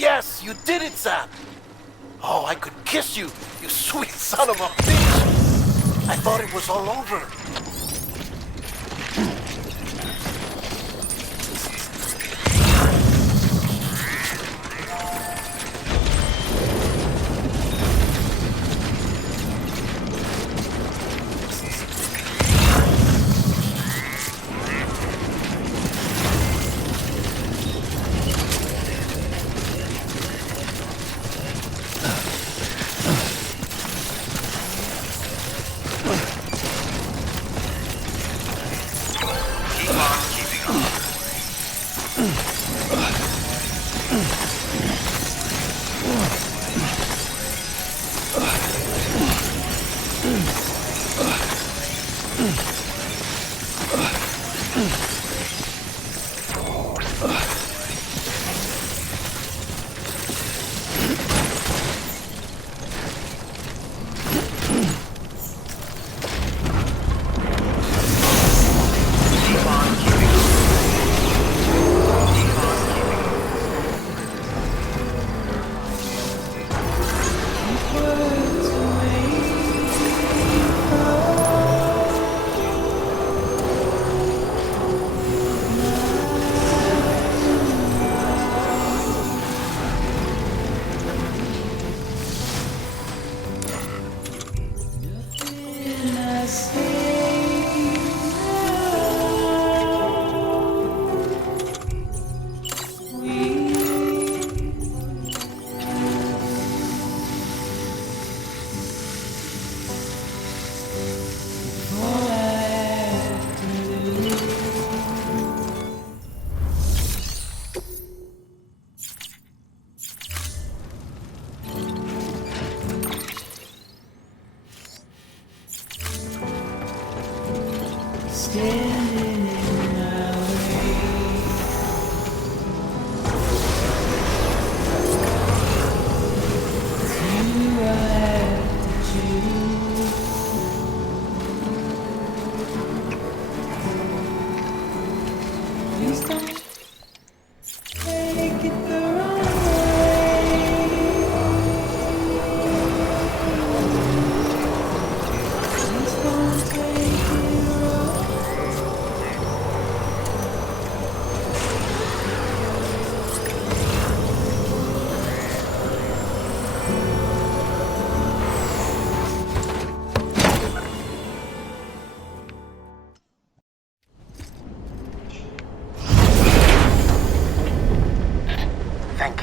Yes, you did it, Sam! Oh, I could kiss you, you sweet son of a bitch! I thought it was all over.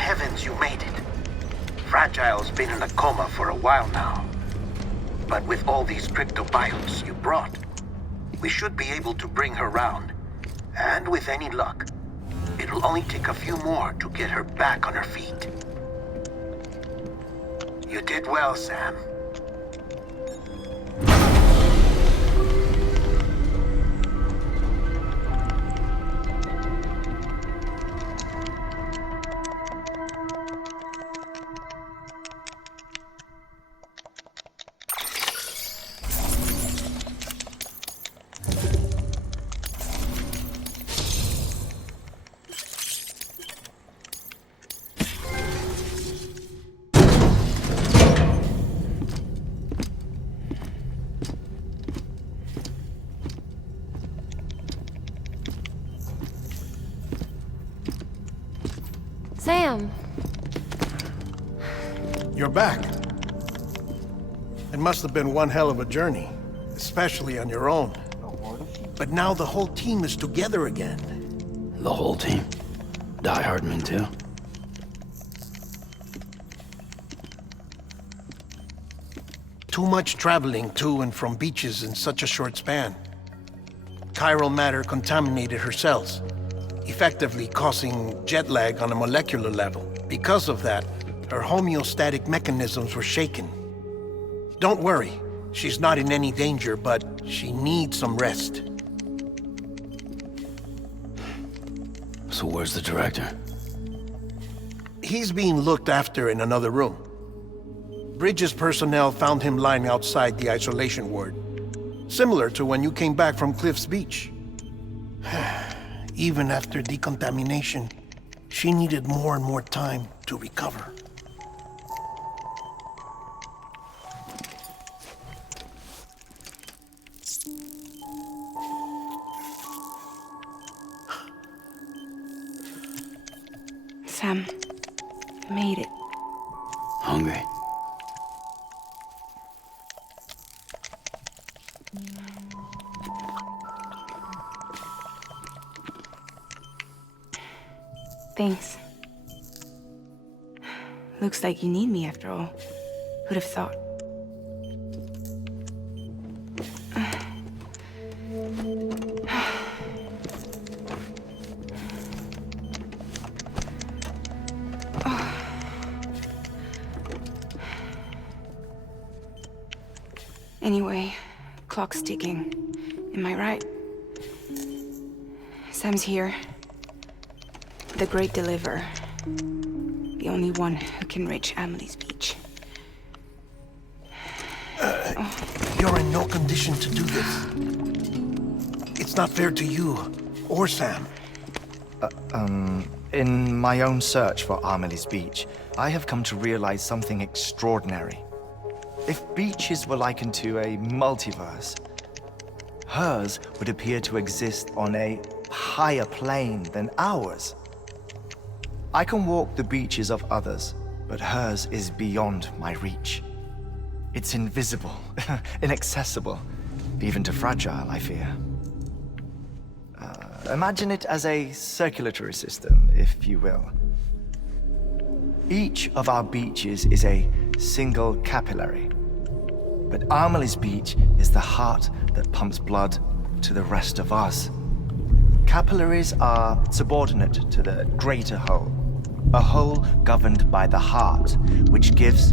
heavens you made it. Fragile's been in a coma for a while now. But with all these cryptobiotes you brought, we should be able to bring her round. And with any luck, it'll only take a few more to get her back on her feet. You did well, Sam. Sam! You're back. It must have been one hell of a journey, especially on your own. But now the whole team is together again. The whole team? Die Hardman too? Too much traveling to and from beaches in such a short span. Chiral matter contaminated her cells, effectively causing jet lag on a molecular level. Because of that, her homeostatic mechanisms were shaken. Don't worry, she's not in any danger, but she needs some rest. So where's the director? He's being looked after in another room. Bridges personnel found him lying outside the isolation ward, similar to when you came back from Cliff's Beach. Even after decontamination, she needed more and more time to recover. Sam, I made it. Hungry? Thanks. Looks like you need me after all. Who'd have thought? Anyway, clock's ticking. Am I right? Sam's here. The Great Deliverer. The only one who can reach Amelie's Beach. You're in no condition to do this. It's not fair to you, or Sam. In my own search for Amelie's Beach, I have come to realize something extraordinary. If beaches were likened to a multiverse, hers would appear to exist on a higher plane than ours. I can walk the beaches of others, but hers is beyond my reach. It's invisible, inaccessible, even to Fragile, I fear. Imagine it as a circulatory system, if you will. Each of our beaches is a single capillary, but Amelie's Beach is the heart that pumps blood to the rest of us. Capillaries are subordinate to the greater whole, a whole governed by the heart, which gives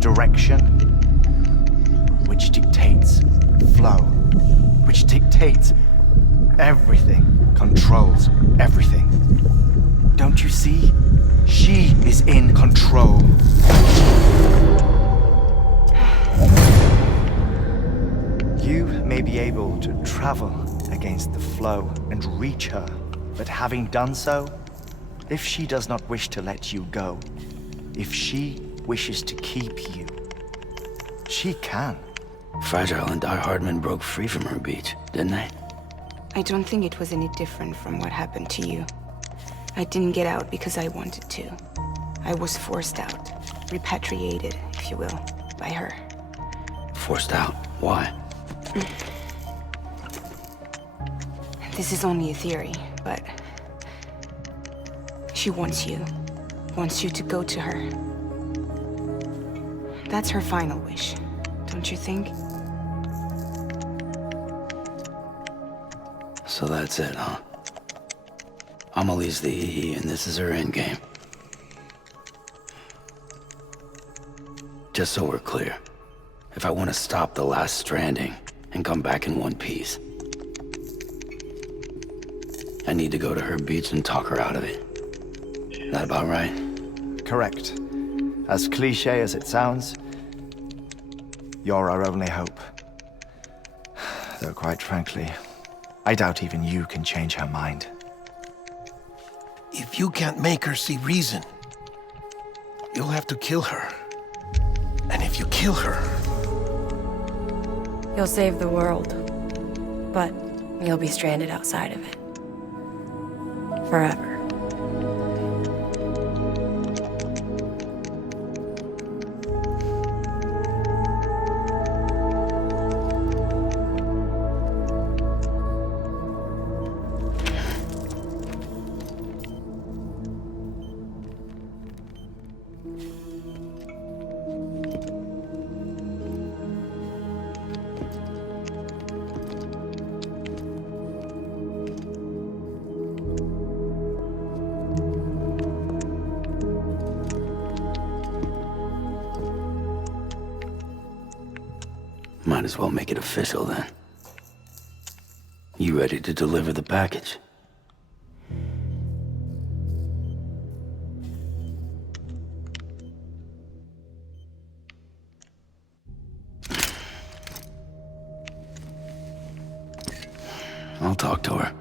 direction, which dictates flow, which dictates everything, controls everything. Don't you see? She is in control. You may be able to travel against the flow and reach her, but having done so, if she does not wish to let you go, if she wishes to keep you, she can. Fragile and Die Hardman broke free from her beach, didn't they? I don't think it was any different from what happened to you. I didn't get out because I wanted to. I was forced out, repatriated, if you will, by her. Forced out? Why? This is only a theory, but she wants you wants you to go to her. That's her final wish, don't you think? So that's it, huh? Amelie's the EE, and this is her endgame. Just so we're clear, if I want to stop the last stranding and come back in one piece, I need to go to her beach and talk her out of it. That about right? Correct. As cliche as it sounds, you're our only hope. Though quite frankly, I doubt even you can change her mind. If you can't make her see reason, you'll have to kill her. And if you kill her... You'll save the world, but you'll be stranded outside of it. Forever. Might as well make it official then. You ready to deliver the package? I'll talk to her.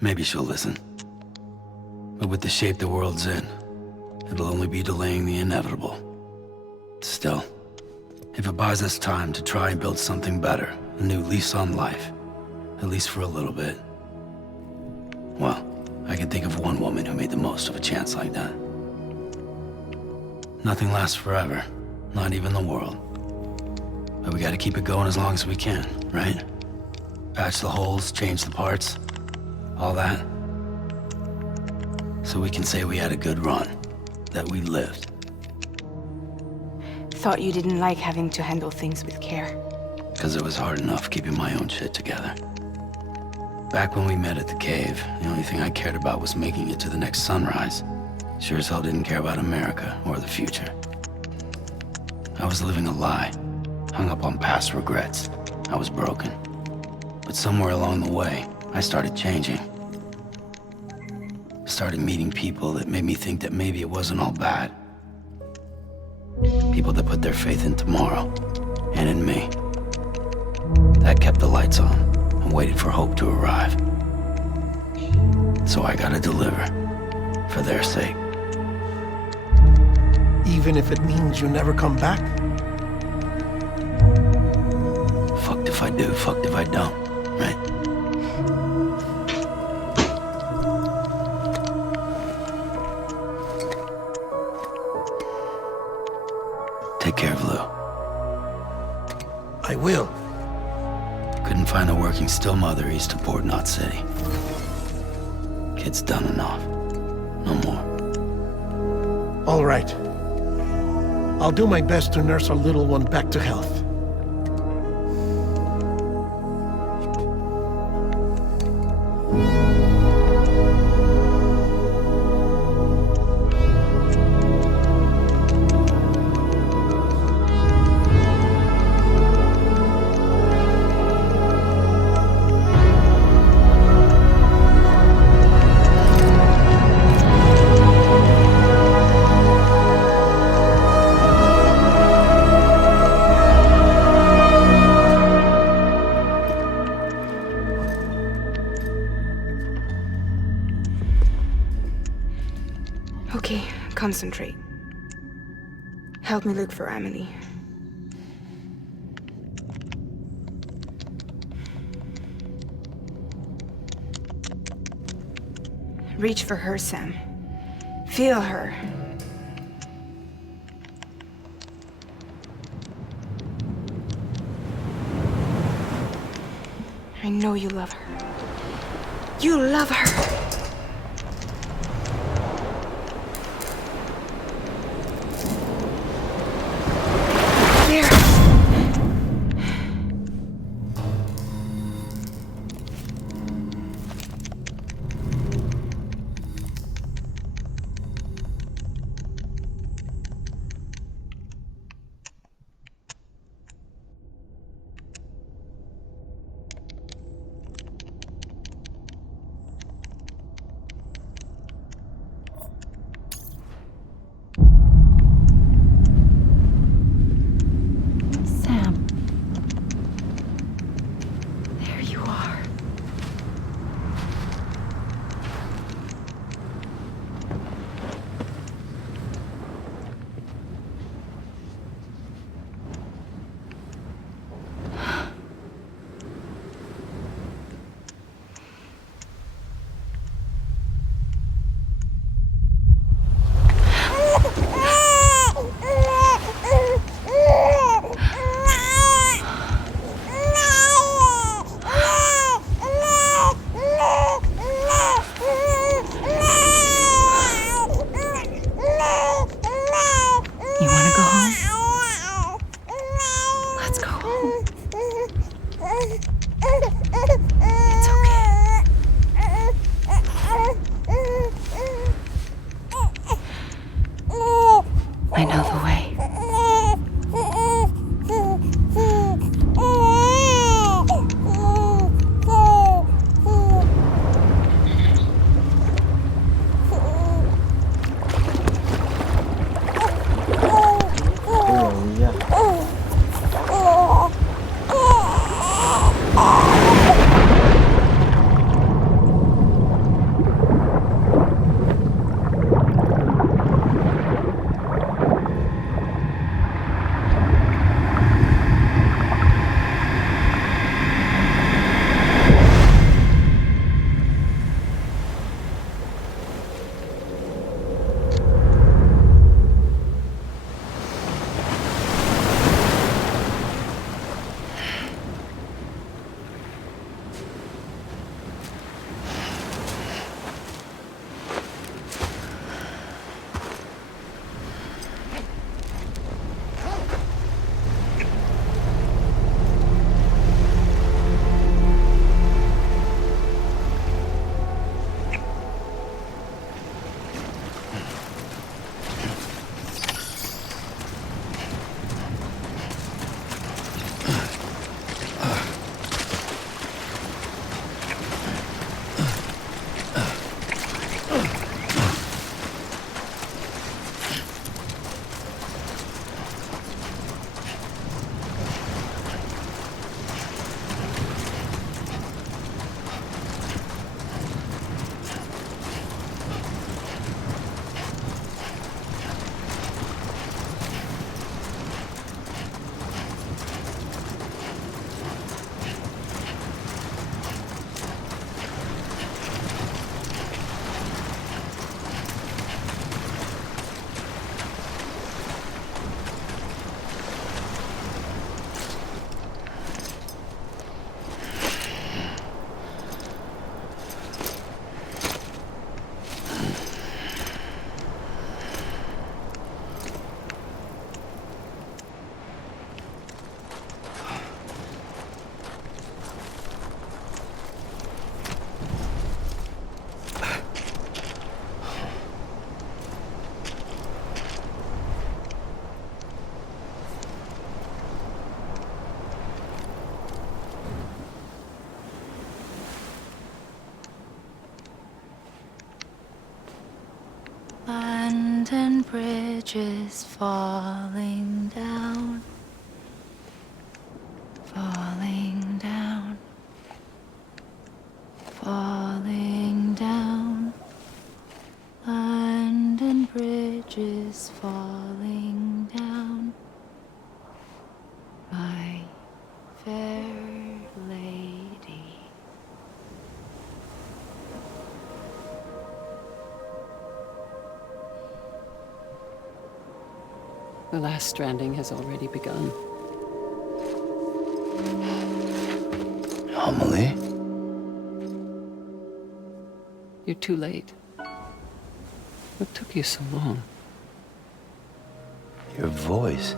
Maybe she'll listen. But with the shape the world's in, it'll only be delaying the inevitable. Still, if it buys us time to try and build something better, a new lease on life, at least for a little bit, well, I can think of one woman who made the most of a chance like that. Nothing lasts forever, not even the world. But we gotta keep it going as long as we can, right? Patch the holes, change the parts, all that. So we can say we had a good run, that we lived. Thought you didn't like having to handle things with care. Because it was hard enough keeping my own shit together. Back when we met at the cave, the only thing I cared about was making it to the next sunrise. Sure as hell didn't care about America or the future. I was living a lie, hung up on past regrets. I was broken. But somewhere along the way, I started changing. Started meeting people that made me think that maybe it wasn't all bad. People that put their faith in tomorrow, and in me. That kept the lights on, and waited for hope to arrive. So I gotta deliver, for their sake. Even if it means you never come back? Fucked if I do, fucked if I don't, right? Take care of Lou. I will. Couldn't find a working still mother east of Port Knot City. Kid's done enough. No more. All right. I'll do my best to nurse our little one back to health. Okay, concentrate. Help me look for Amelie. Reach for her, Sam. Feel her. I know you love her. You love her! Wanna go home? Let's go home. It's okay. I know the way. London Bridge is falling down, falling down, falling down. London Bridge is falling down, my fair lady. The last stranding has already begun. Amelie? You're too late. What took you so long? Your voice.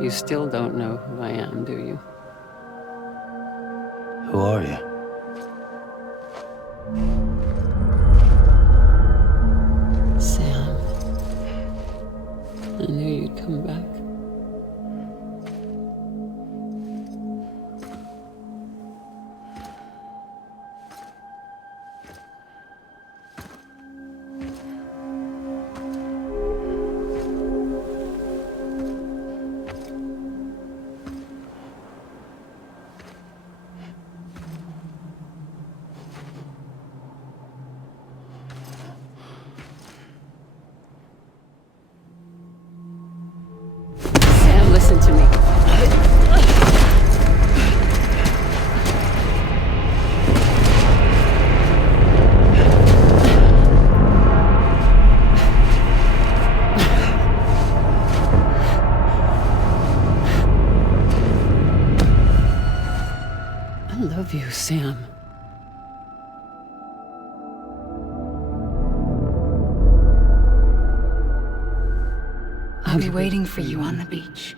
You still don't know who I am, do you? Who are you? Sam. I knew you'd come back. Sam, listen to me. I love you, Sam. I'll be waiting for you on the beach.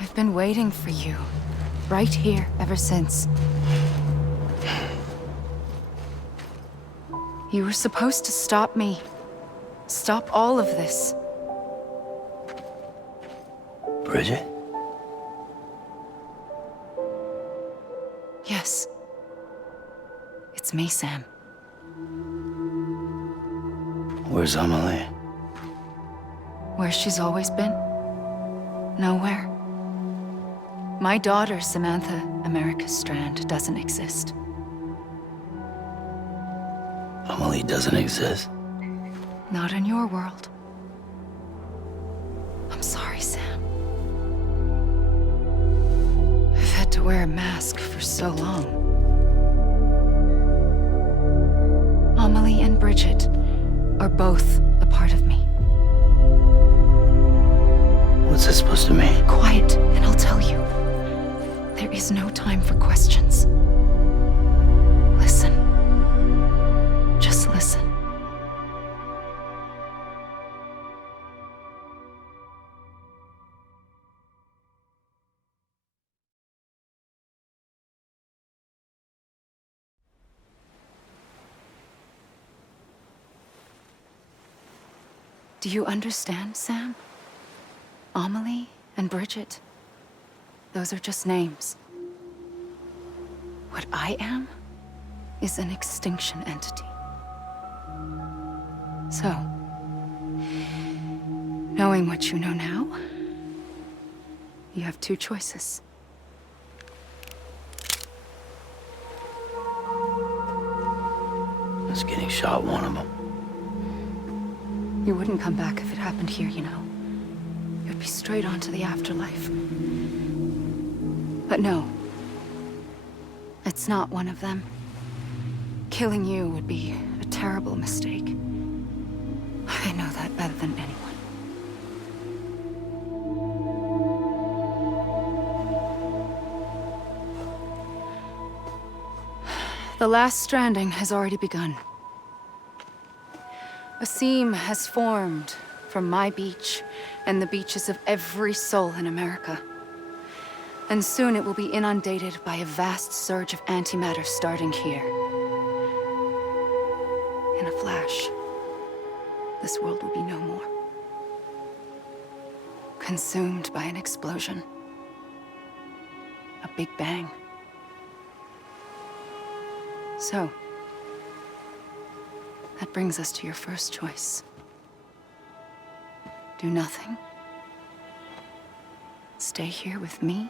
I've been waiting for you, right here, ever since. You were supposed to stop me. Stop all of this. Bridget? Yes. It's me, Sam. Where's Amelie? Where she's always been. Nowhere. My daughter, Samantha America Strand, doesn't exist. Amelie doesn't exist? Not in your world. I'm sorry, Sam. I've had to wear a mask for so long. Amelie and Bridget are both a part of me. What's this supposed to mean? Quiet, and I'll tell you. There is no time for questions. Listen. Just listen. Do you understand, Sam? Amelie and Bridget, those are just names. What I am is an extinction entity. So, knowing what you know now, you have two choices. Is getting shot one of them? You wouldn't come back if it happened here, you know. You'd be straight on to the afterlife. But no. It's not one of them. Killing you would be a terrible mistake. I know that better than anyone. The last stranding has already begun. A seam has formed from my beach and the beaches of every soul in America. And soon it will be inundated by a vast surge of antimatter starting here. In a flash, this world will be no more. Consumed by an explosion. A big bang. So, that brings us to your first choice. Do nothing. Stay here with me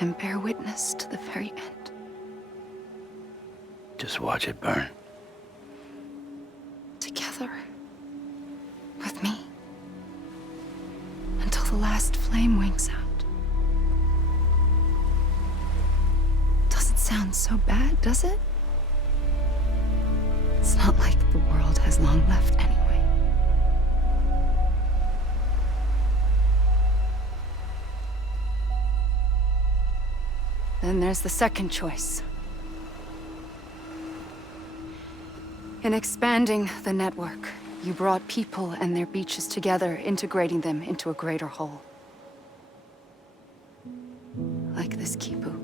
and bear witness to the very end. Just watch it burn. Together. With me. Until the last flame winks out. Doesn't sound so bad, does it? It's not like the world has long left anyway. Then there's the second choice. In expanding the network, you brought people and their beaches together, integrating them into a greater whole. Like this Kipu.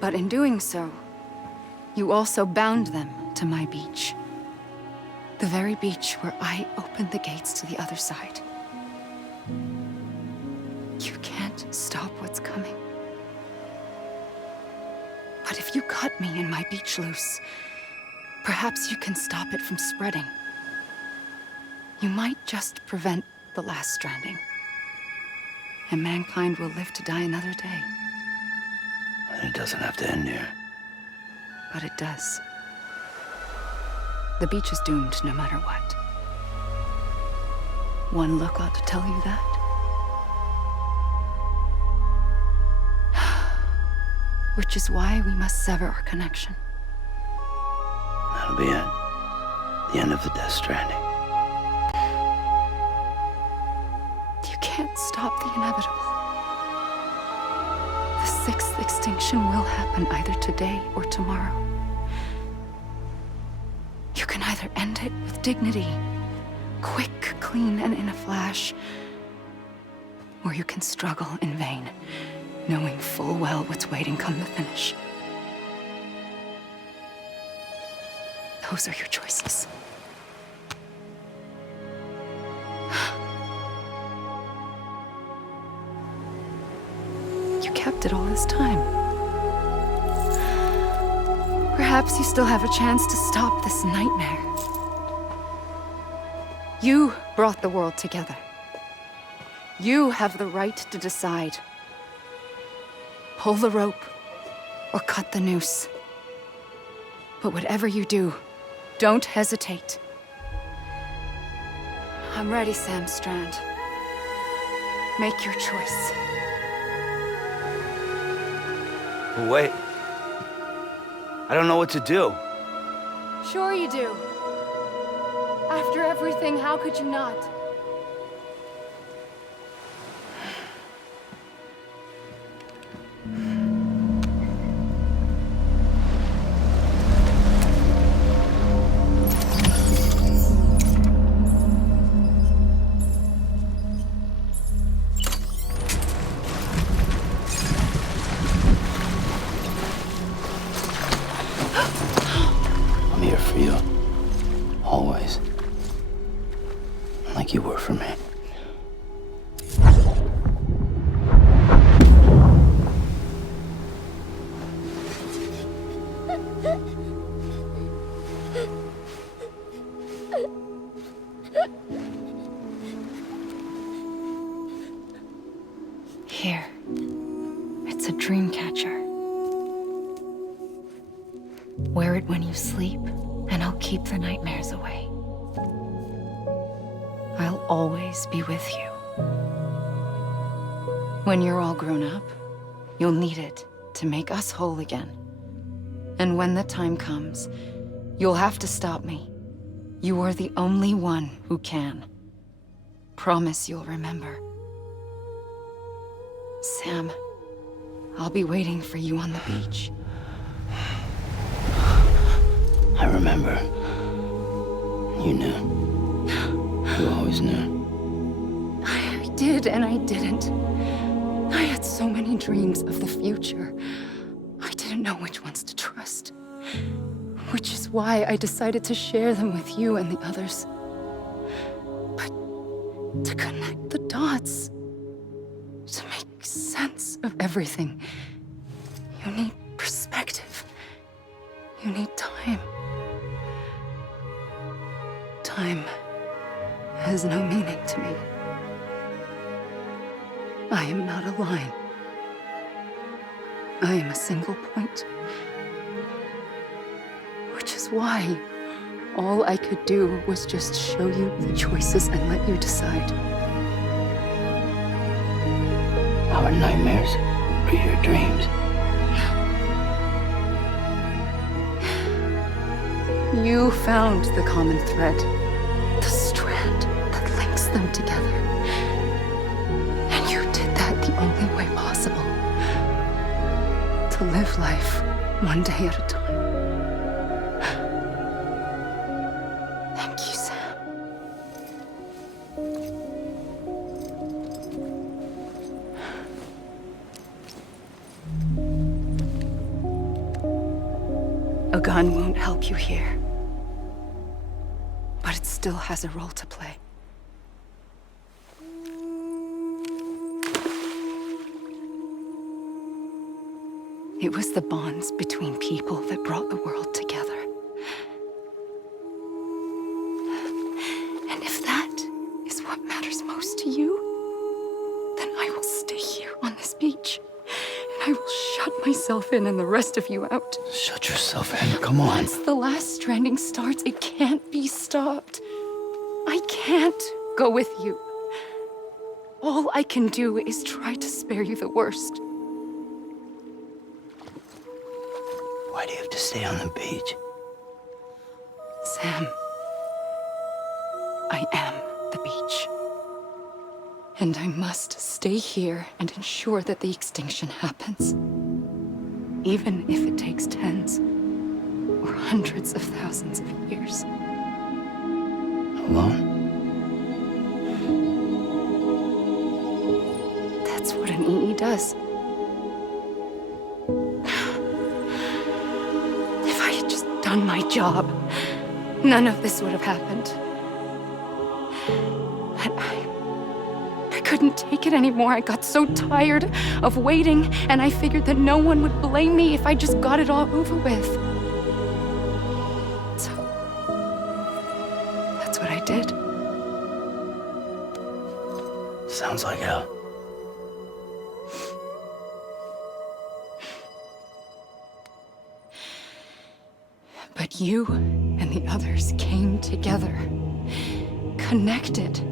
But in doing so, you also bound them to my beach. The very beach where I opened the gates to the other side. You can't stop what's coming. But if you cut me and my beach loose, perhaps you can stop it from spreading. You might just prevent the last stranding. And mankind will live to die another day. And it doesn't have to end here. But it does. The beach is doomed no matter what. One look ought to tell you that. Which is why we must sever our connection. That'll be it. The end of the Death Stranding. You can't stop the inevitable. The sixth extinction will happen. happen either today or tomorrow. You can either end it with dignity, quick, clean, and in a flash, or you can struggle in vain, knowing full well what's waiting come the finish. Those are your choices. You kept it all this time. Perhaps you still have a chance to stop this nightmare. You brought the world together. You have the right to decide. Pull the rope or cut the noose. But whatever you do, don't hesitate. I'm ready, Sam Strand. Make your choice. Wait. I don't know what to do. Sure you do. After everything, how could you not? I'm here for you. Always. Like you were for me. Here. It's a dream catcher. Wear it when you sleep, and I'll keep the nightmares away. I'll always be with you. When you're all grown up, you'll need it to make us whole again. And when the time comes, you'll have to stop me. You are the only one who can. Promise you'll remember. Sam, I'll be waiting for you on the beach. I remember. You knew. You always knew. I did and I didn't. I had so many dreams of the future. I didn't know which ones to trust. Which is why I decided to share them with you and the others. But to connect the dots, to make sense of everything, you need perspective. You need time. Time has no meaning to me. I am not a line. I am a single point. Which is why all I could do was just show you the choices and let you decide. Our nightmares are your dreams. You found the common thread, the strand that links them together. And you did that the only way possible. To live life one day at a time. Thank you, Sam. A gun won't help you here. But it still has a role to play. It was the bonds between people that brought the world together. And if that is what matters most to you, then I will stay here on this beach. And I will shut myself in and the rest of you out. Shut yourself in. Come on. Once the last stranding starts, it can't be stopped. I can't go with you. All I can do is try to spare you the worst. Why do you have to stay on the beach? Sam, I am the beach. And I must stay here and ensure that the extinction happens. even if it takes tens or hundreds of thousands of years. Alone? That's what an EE does. If I had just done my job, none of this would have happened. But I couldn't take it anymore. I got so tired of waiting, and I figured that no one would blame me if I just got it all over with. So, that's what I did. Sounds like hell. But you and the others came together, connected.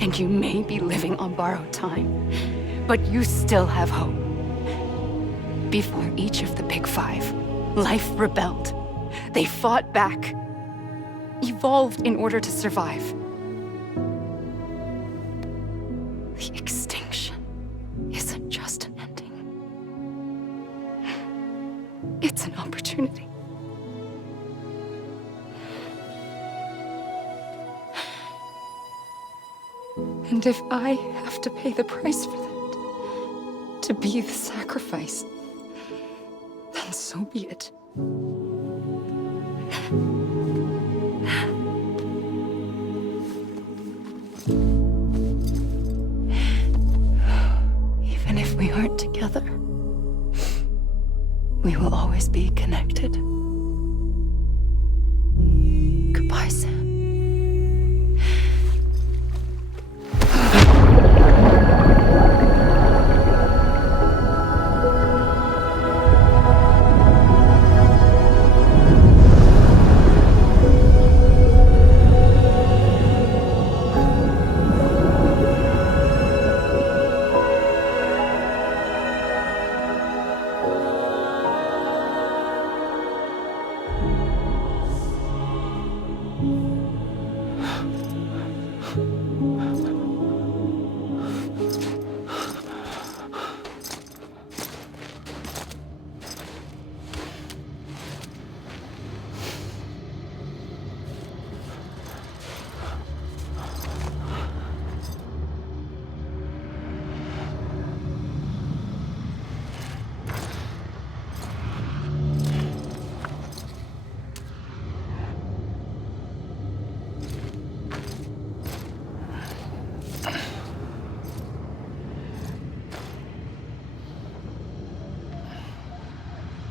And you may be living on borrowed time, but you still have hope. Before each of the Big Five, life rebelled. They fought back, evolved in order to survive. The extinction isn't just an ending. It's an opportunity. And if I have to pay the price for that, to be the sacrifice, then so be it. Even if we aren't together, we will always be connected. Goodbye, Sam.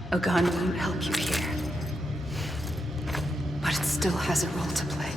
A gun won't help you here, but it still has a role to play.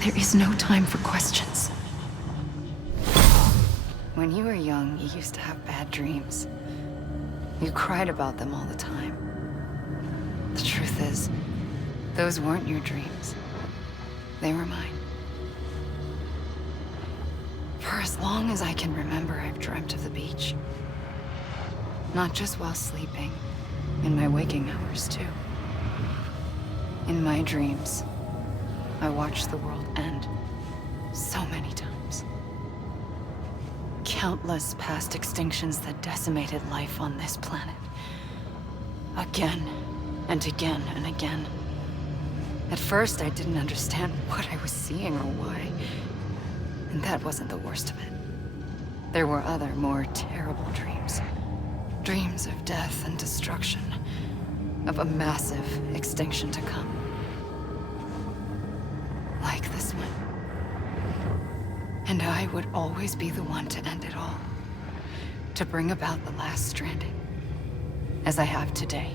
There is no time for questions. When you were young, you used to have bad dreams. You cried about them all the time. The truth is, those weren't your dreams. They were mine. For as long as I can remember, I've dreamt of the beach. Not just while sleeping, in my waking hours too. In my dreams, I watched the world end so many times. Countless past extinctions that decimated life on this planet. Again and again and again. At first, I didn't understand what I was seeing or why. And that wasn't the worst of it. There were other, more terrible dreams. Dreams of death and destruction. Of a massive extinction to come. Like this one. And I would always be the one to end it all. To bring about the last stranding. As I have today.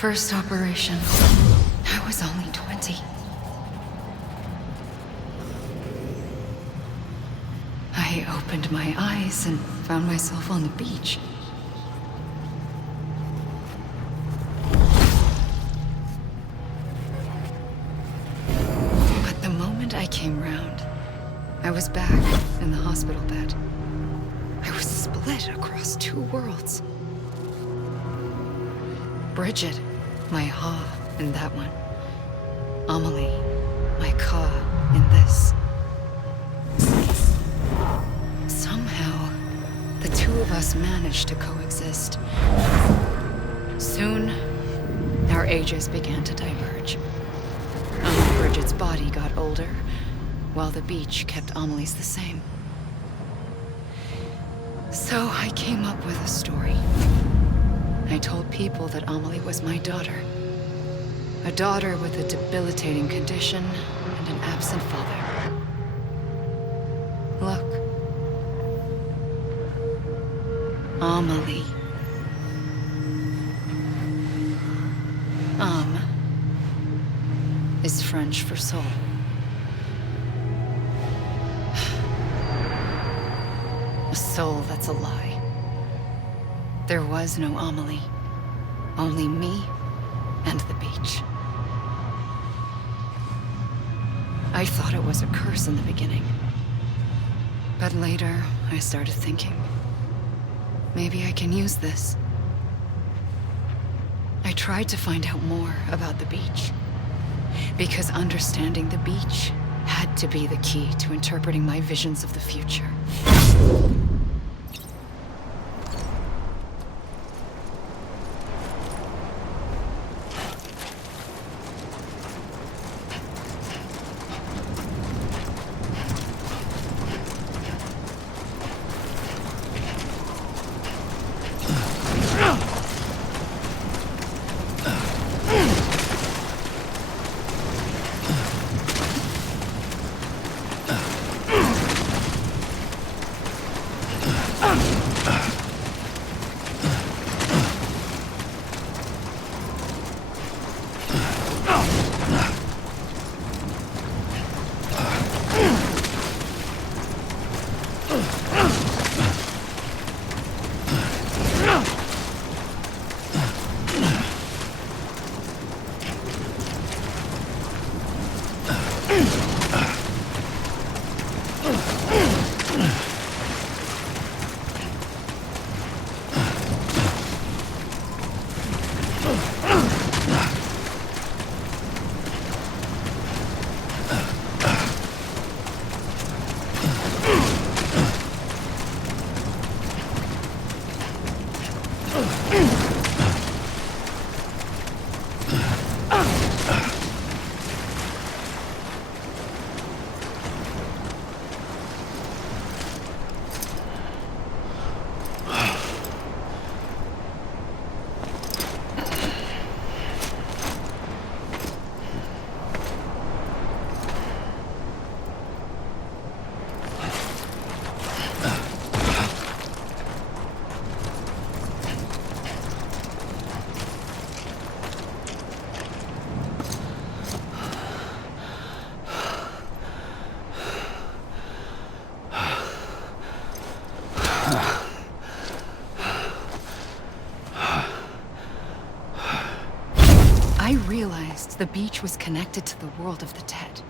First operation, I was only 20. I opened my eyes and found myself on the beach. But the moment I came round, I was back in the hospital bed. I was split across two worlds. Bridget, my Ha in that one. Amelie, my Ka in this. Somehow, the two of us managed to coexist. Soon, our ages began to diverge. Bridget's body got older, while the beach kept Amelie's the same. So I came up with a story. I told people that Amelie was my daughter. A daughter with a debilitating condition and an absent father. Look. Amelie. Is French for soul. A soul that's a lie. There was no Amelie. Only me and the beach. I thought it was a curse in the beginning. But later, I started thinking, maybe I can use this. I tried to find out more about the beach. Because understanding the beach had to be the key to interpreting my visions of the future. I realized the beach was connected to the world of the dead,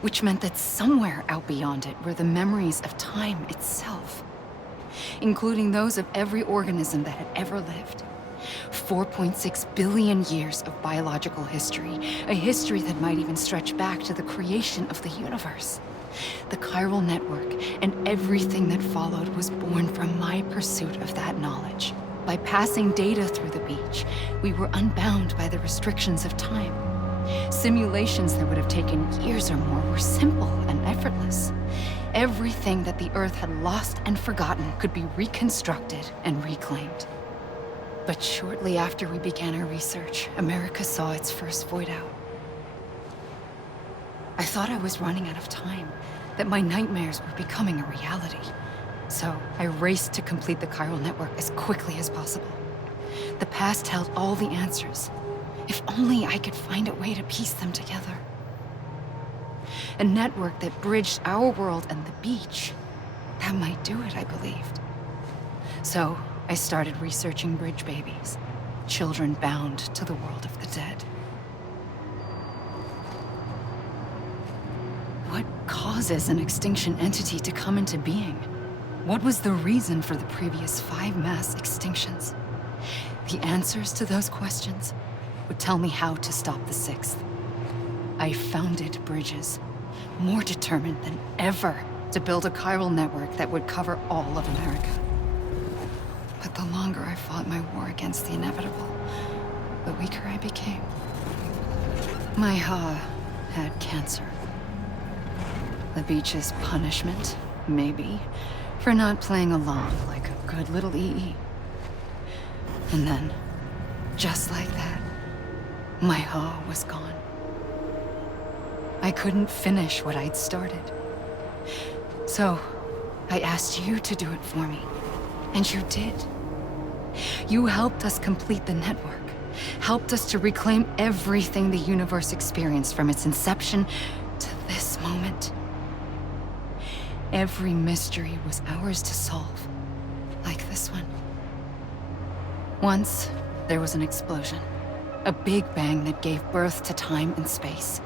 which meant that somewhere out beyond it were the memories of time itself, including those of every organism that had ever lived. 4.6 billion years of biological history, a history that might even stretch back to the creation of the universe. The chiral network and everything that followed was born from my pursuit of that knowledge. By passing data through the beach, we were unbound by the restrictions of time. Simulations that would have taken years or more were simple and effortless. Everything that the Earth had lost and forgotten could be reconstructed and reclaimed. But shortly after we began our research, America saw its first void out. I thought I was running out of time, that my nightmares were becoming a reality. So I raced to complete the chiral network as quickly as possible. The past held all the answers. If only I could find a way to piece them together. A network that bridged our world and the beach. That might do it, I believed. So I started researching bridge babies, children bound to the world of the dead. What causes an extinction entity to come into being? What was the reason for the previous 5 mass extinctions? The answers to those questions would tell me how to stop the 6th. I founded bridges, more determined than ever to build a chiral network that would cover all of America. But the longer I fought my war against the inevitable, the weaker I became. My Ha had cancer. The beach's punishment, maybe, for not playing along like a good little EE. And then, just like that, my Ha was gone. I couldn't finish what I'd started. So, I asked you to do it for me, and you did. You helped us complete the network, helped us to reclaim everything the universe experienced from its inception to this moment. Every mystery was ours to solve, like this one. Once, there was an explosion. A big bang that gave birth to time and space.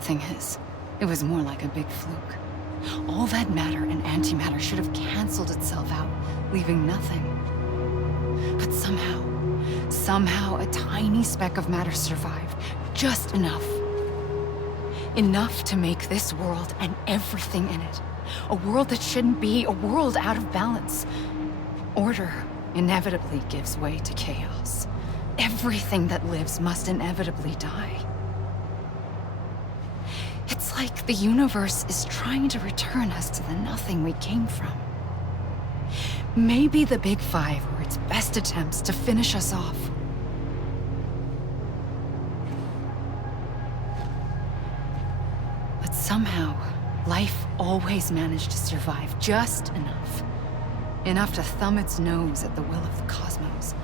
Thing is, it was more like a big fluke. All that matter and antimatter should have canceled itself out, leaving nothing. But somehow a tiny speck of matter survived. Just enough. Enough to make this world and everything in it. A world that shouldn't be, a world out of balance. Order inevitably gives way to chaos. Everything that lives must inevitably die. It's like the universe is trying to return us to the nothing we came from. Maybe the Big Five were its best attempts to finish us off. But somehow, life always managed to survive just enough. Enough to thumb its nose at the will of the cosmos.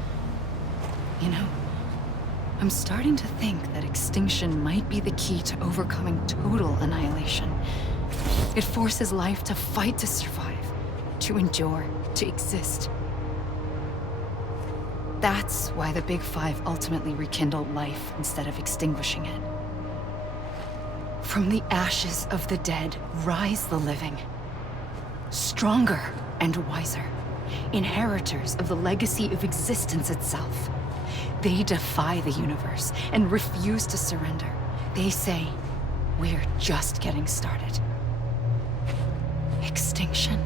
You know, I'm starting to think that extinction might be the key to overcoming total annihilation. It forces life to fight to survive, to endure, to exist. That's why the Big Five ultimately rekindled life instead of extinguishing it. From the ashes of the dead rise the living. Stronger and wiser. Inheritors of the legacy of existence itself. They defy the universe and refuse to surrender. They say, we're just getting started. Extinction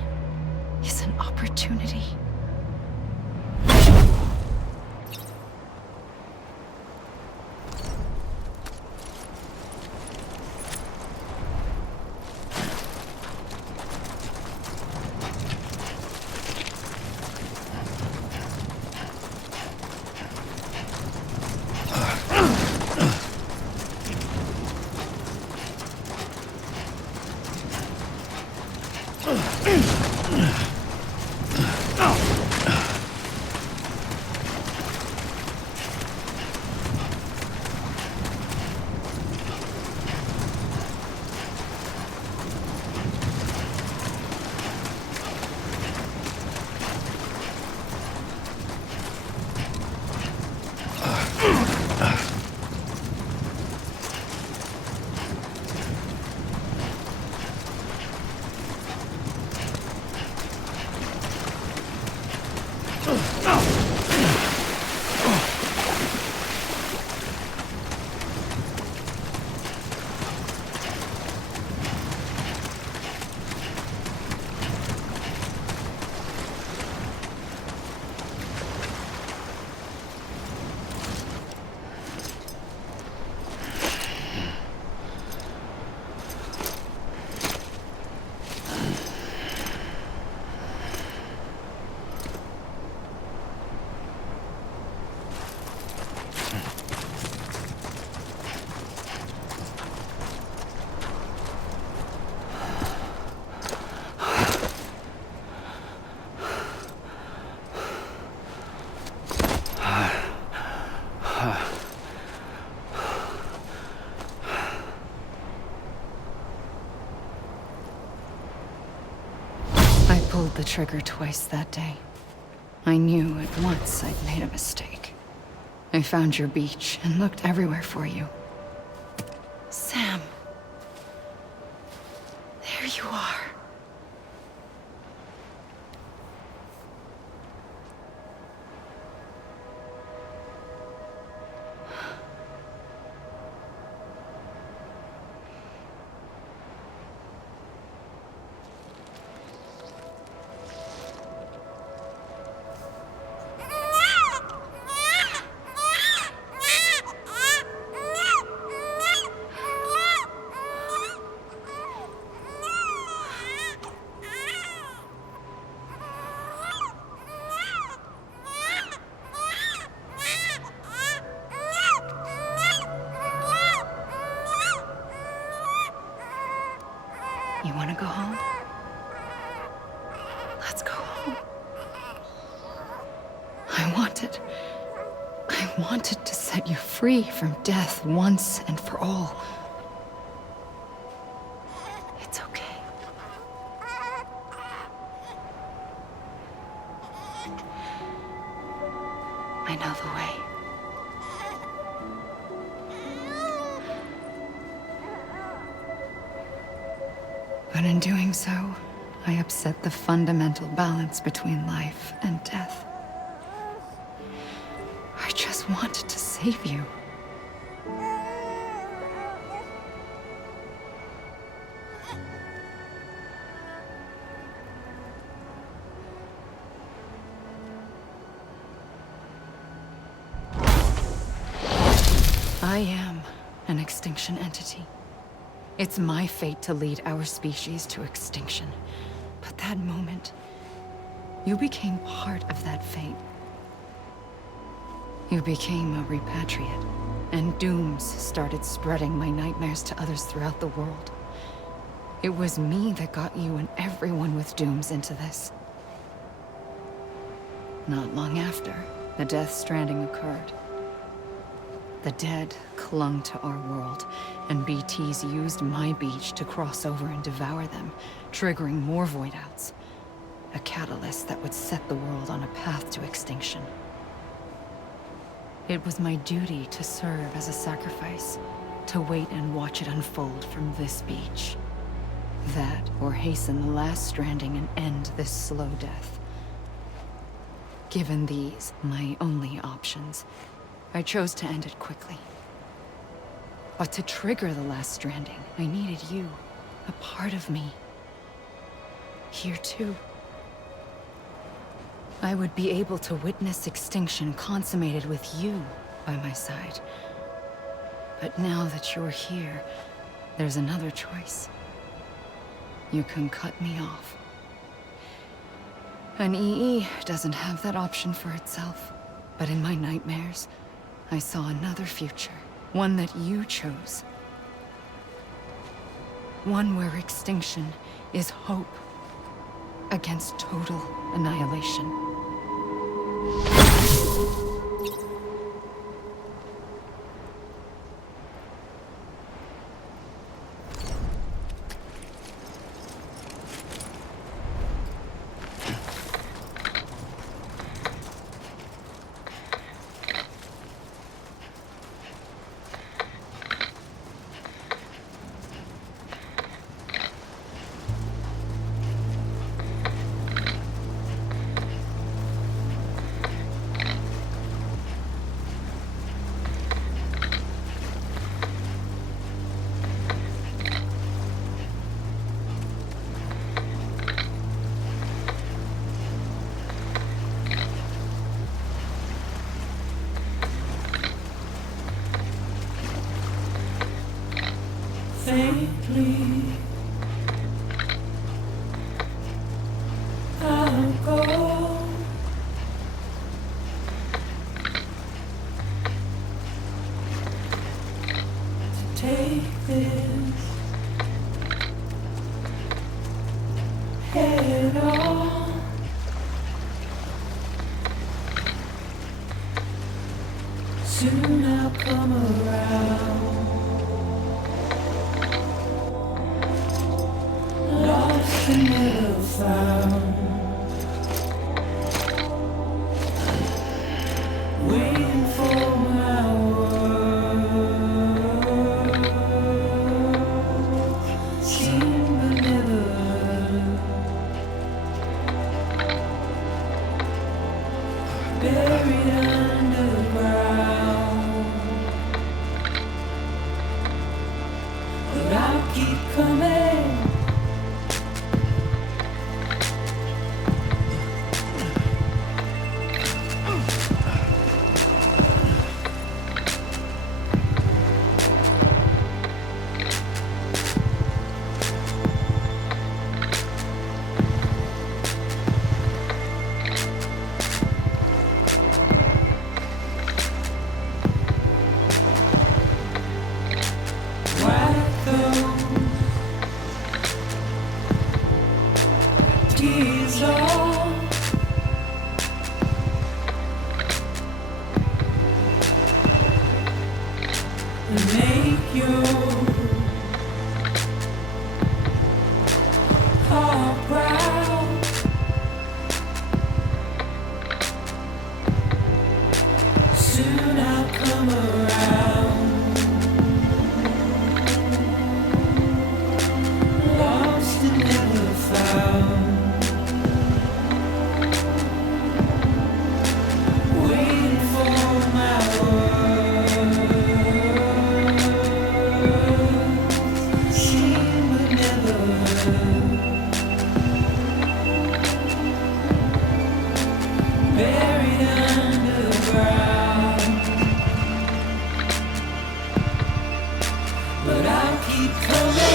is an opportunity. I pulled the trigger twice that day. I knew at once I'd made a mistake. I found your beach and looked everywhere for you. Sam. There you are. You want to go home? Let's go home. I wanted to set you free from death once and for all. It's okay. I know the way. But in doing so, I upset the fundamental balance between life and death. I just wanted to save you. I am an extinction entity. It's my fate to lead our species to extinction. But that moment, you became part of that fate. You became a repatriate, and dooms started spreading my nightmares to others throughout the world. It was me that got you and everyone with dooms into this. Not long after, the Death Stranding occurred. The dead clung to our world, and BTs used my beach to cross over and devour them, triggering more void outs. A catalyst that would set the world on a path to extinction. It was my duty to serve as a sacrifice, to wait and watch it unfold from this beach. That, or hasten the last stranding and end this slow death. Given these, my only options, I chose to end it quickly. But to trigger the last stranding, I needed you, a part of me. Here too. I would be able to witness extinction consummated with you by my side. But now that you're here, there's another choice. You can cut me off. An EE doesn't have that option for itself. But in my nightmares, I saw another future. One that you chose. One where extinction is hope against total annihilation. Faintly, I'll go. To take this head on. Soon I'll come around. Lost and never found. Waiting for my world. Seen but never heard. Buried underground. But I'll keep coming. Tears all and make your heart proud. Soon I'll come around. Lost and never found. Buried underground, but I'll keep coming.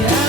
Yeah.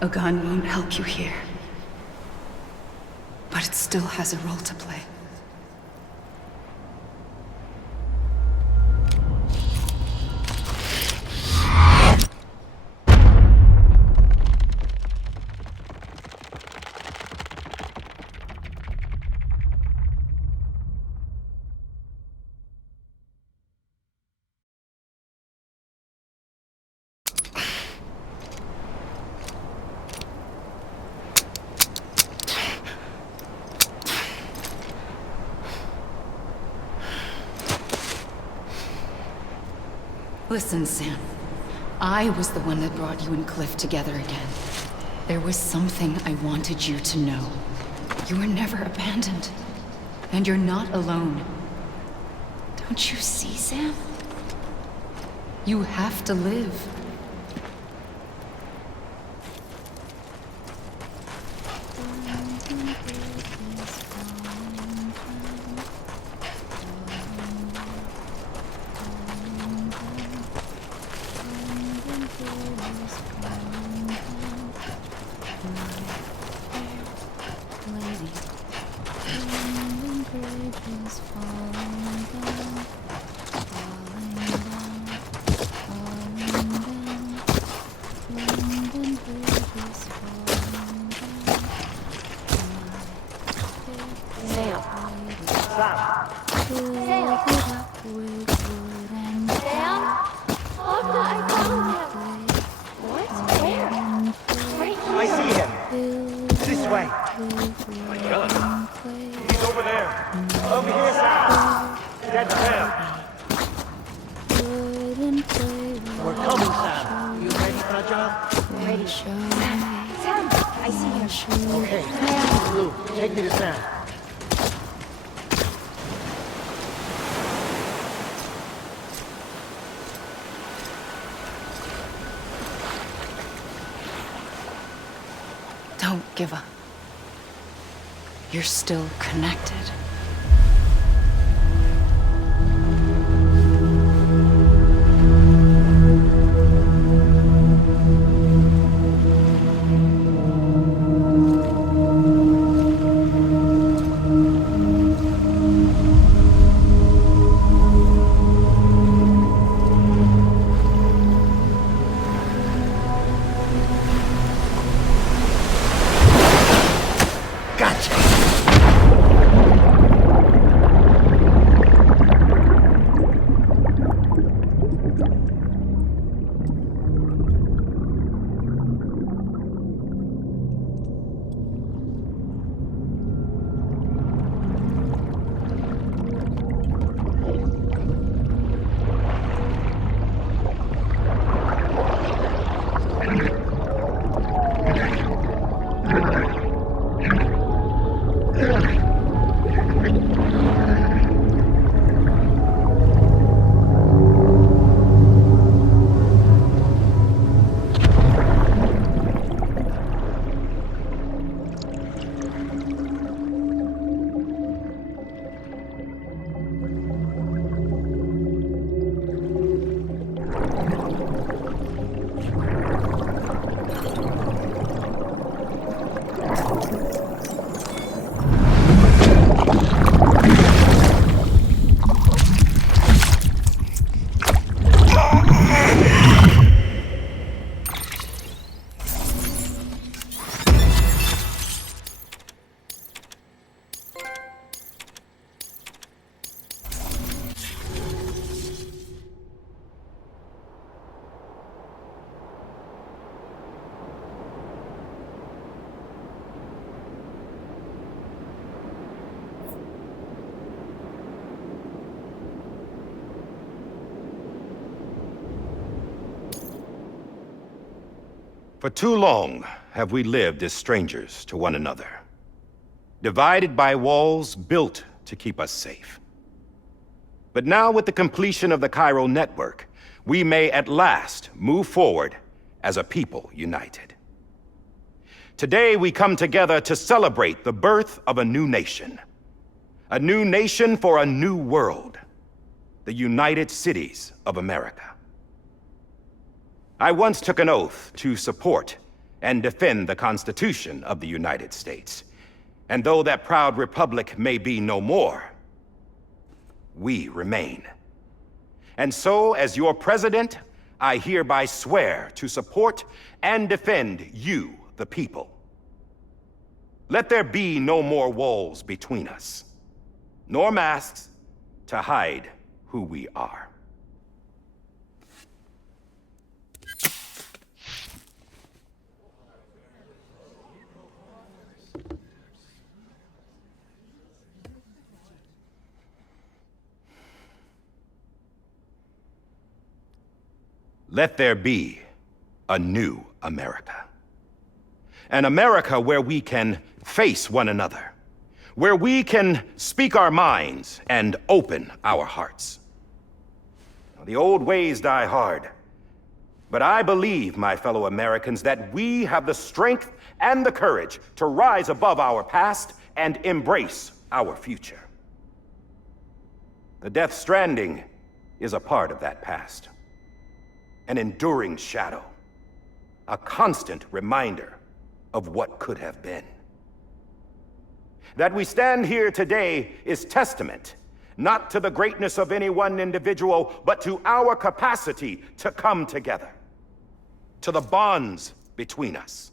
A gun won't help you here. But it still has a role to play. Listen, Sam. I was the one that brought you and Cliff together again. There was something I wanted you to know. You were never abandoned. And you're not alone. Don't you see, Sam? You have to live. I see him. This way. My God. He's over there. Over here, Sam. That's Sam. We're coming, Sam. You ready for the job? Ready. Sam, I see him. Okay. Lou, take me to Sam. Don't give up. You're still connected. For too long have we lived as strangers to one another, divided by walls built to keep us safe. But now with the completion of the chiral network, we may at last move forward as a people united. Today we come together to celebrate the birth of a new nation. A new nation for a new world. The United Cities of America. I once took an oath to support and defend the Constitution of the United States. And though that proud republic may be no more, we remain. And so, as your president, I hereby swear to support and defend you, the people. Let there be no more walls between us, nor masks to hide who we are. Let there be a new America. An America where we can face one another, where we can speak our minds and open our hearts. The old ways die hard, but I believe, my fellow Americans, that we have the strength and the courage to rise above our past and embrace our future. The Death Stranding is a part of that past. An enduring shadow, a constant reminder of what could have been. That we stand here today is testament, not to the greatness of any one individual, but to our capacity to come together, to the bonds between us,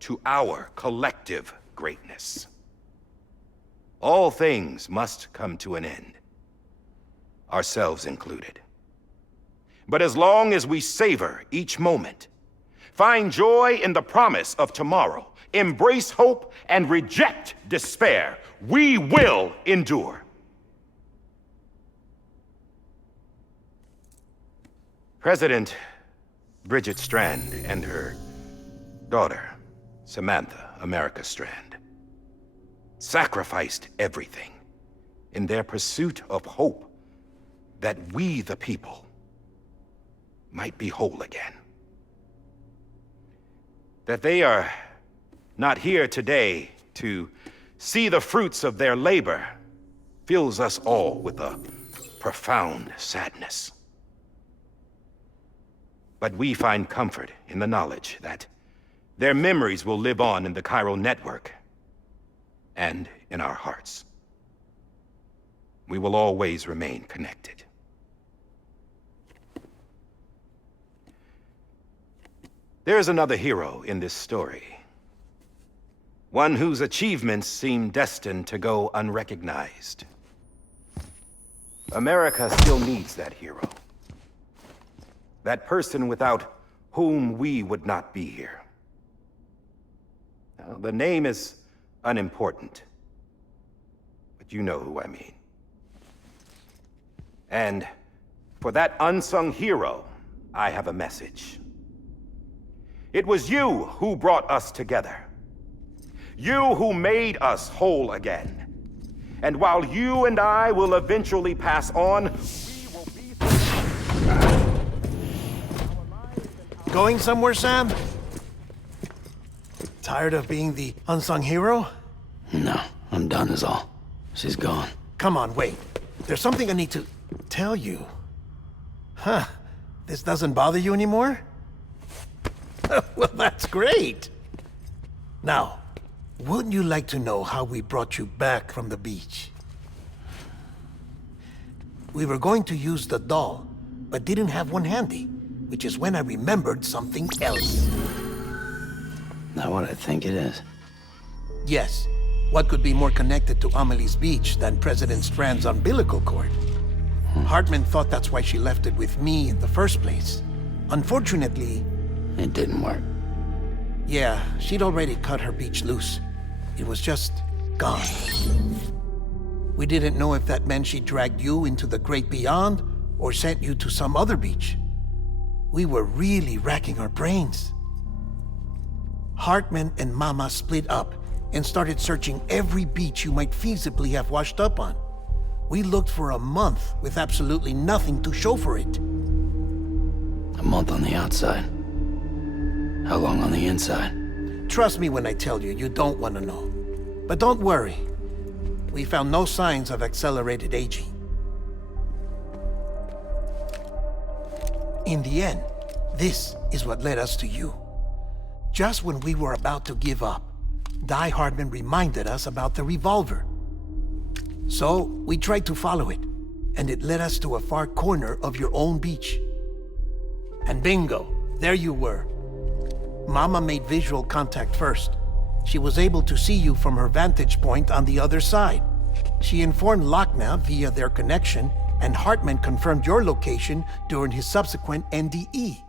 to our collective greatness. All things must come to an end, ourselves included. But as long as we savor each moment, find joy in the promise of tomorrow, embrace hope, and reject despair, we will endure. President Bridget Strand and her daughter, Samantha America Strand, sacrificed everything in their pursuit of hope that we, the people, might be whole again. That they are not here today to see the fruits of their labor fills us all with a profound sadness. But we find comfort in the knowledge that their memories will live on in the chiral network and in our hearts. We will always remain connected. There's another hero in this story. One whose achievements seem destined to go unrecognized. America still needs that hero. That person without whom we would not be here. Now, the name is unimportant, but you know who I mean. And for that unsung hero, I have a message. It was you who brought us together. You who made us whole again. And while you and I will eventually pass on, we will be... Going somewhere, Sam? Tired of being the unsung hero? No, I'm done is all. She's gone. Come on, wait. There's something I need to tell you. Huh. This doesn't bother you anymore? Well, that's great. Now, wouldn't you like to know how we brought you back from the beach? We were going to use the doll, but didn't have one handy, which is when I remembered something else. Not what I think it is. Yes. What could be more connected to Amelie's beach than President Strand's umbilical cord? Hartman thought that's why she left it with me in the first place. Unfortunately... It didn't work. Yeah, she'd already cut her beach loose. It was just gone. We didn't know if that meant she dragged you into the great beyond or sent you to some other beach. We were really racking our brains. Hartman and Mama split up and started searching every beach you might feasibly have washed up on. We looked for a month with absolutely nothing to show for it. A month on the outside. How long on the inside? Trust me when I tell you, you don't want to know. But don't worry. We found no signs of accelerated aging. In the end, this is what led us to you. Just when we were about to give up, Die Hardman reminded us about the revolver. So, we tried to follow it, and it led us to a far corner of your own beach. And bingo, there you were. Mama made visual contact first. She was able to see you from her vantage point on the other side. She informed Lochna via their connection, and Hartman confirmed your location during his subsequent NDE.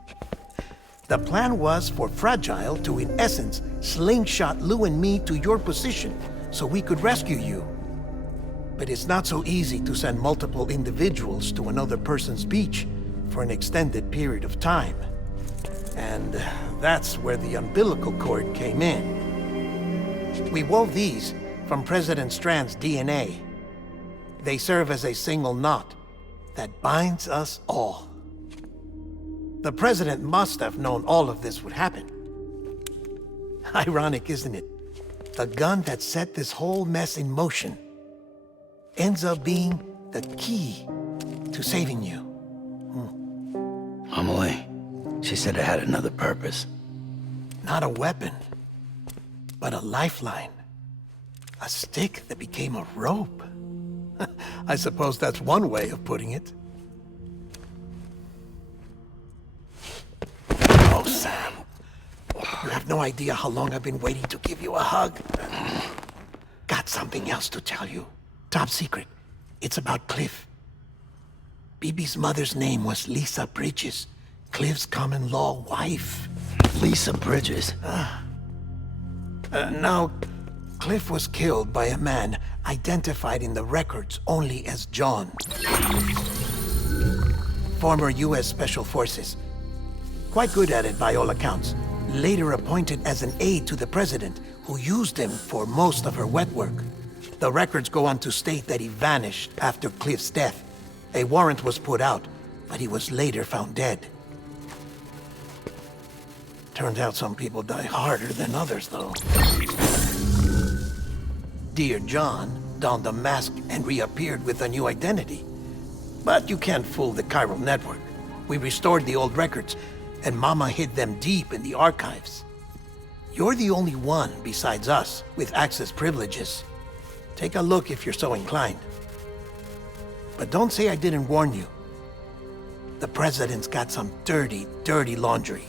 The plan was for Fragile to, in essence, slingshot Lou and me to your position so we could rescue you. But it's not so easy to send multiple individuals to another person's beach for an extended period of time. And that's where the umbilical cord came in. We wove these from President Strand's DNA. They serve as a single knot that binds us all. The President must have known all of this would happen. Ironic, isn't it? The gun that set this whole mess in motion ends up being the key to saving you. Amelie, she said it had another purpose. Not a weapon, but a lifeline. A stick that became a rope. I suppose that's one way of putting it. Oh, Sam. You have no idea how long I've been waiting to give you a hug. Got something else to tell you. Top secret. It's about Cliff. Bibi's mother's name was Lisa Bridges, Cliff's common-law wife. Lisa Bridges? Now, Cliff was killed by a man identified in the records only as John. Former U.S. Special Forces. Quite good at it by all accounts. Later appointed as an aide to the president, who used him for most of her wet work. The records go on to state that he vanished after Cliff's death. A warrant was put out, but he was later found dead. Turns out some people die harder than others, though. Dear John donned a mask and reappeared with a new identity. But you can't fool the chiral network. We restored the old records, and Mama hid them deep in the archives. You're the only one besides us with access privileges. Take a look if you're so inclined. But don't say I didn't warn you. The president's got some dirty, dirty laundry.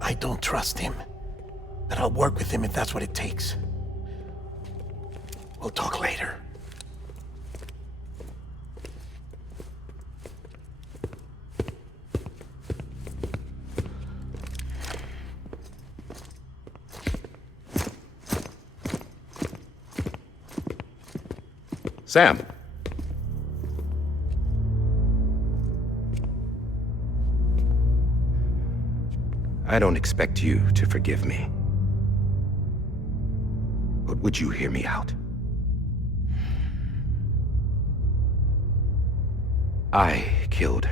I don't trust him, but I'll work with him if that's what it takes. We'll talk later. Sam. I don't expect you to forgive me. But would you hear me out? I killed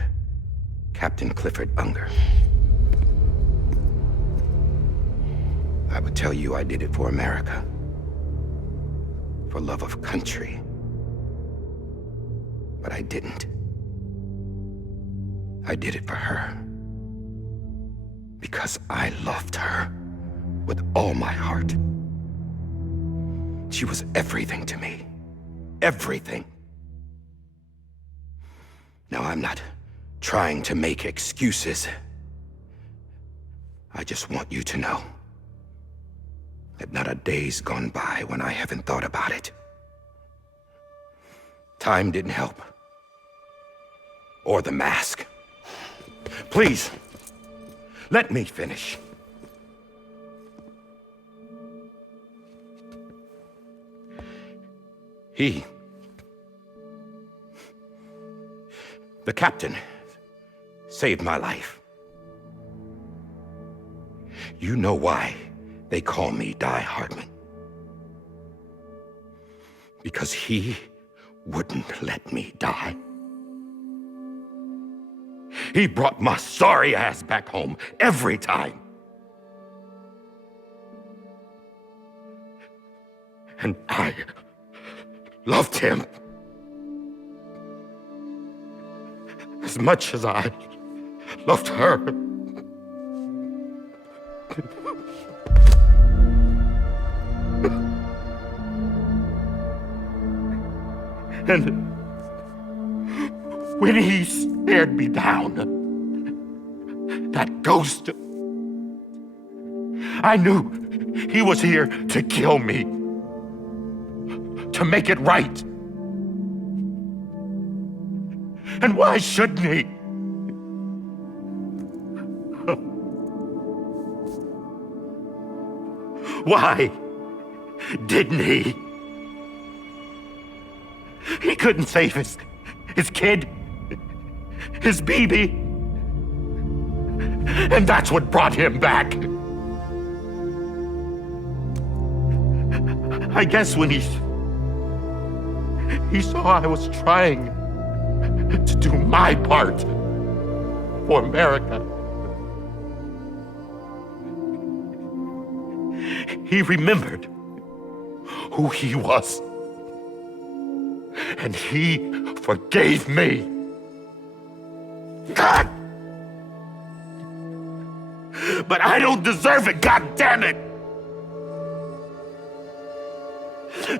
Captain Clifford Unger. I would tell you I did it for America. For love of country. But I didn't. I did it for her. Because I loved her with all my heart. She was everything to me. Everything. Now, I'm not trying to make excuses. I just want you to know that not a day's gone by when I haven't thought about it. Time didn't help. Or the mask. Please, let me finish. The captain, saved my life. You know why they call me Die Hardman. Because he wouldn't let me die. He brought my sorry ass back home every time. And I loved him as much as I loved her. And when he stared me down, that ghost, I knew he was here to kill me, to make it right. And why shouldn't he? Why didn't he? He couldn't save his kid, his baby. And that's what brought him back. I guess when he saw I was trying to do my part for America, he remembered who he was. And he forgave me. God! But I don't deserve it, God damn it!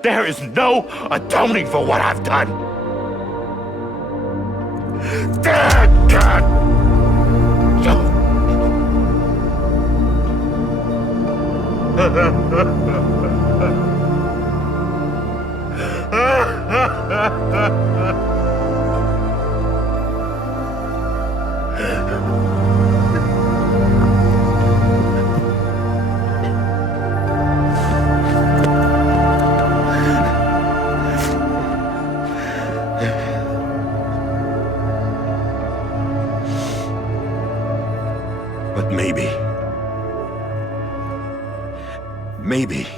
There is no atoning for what I've done. God! But maybe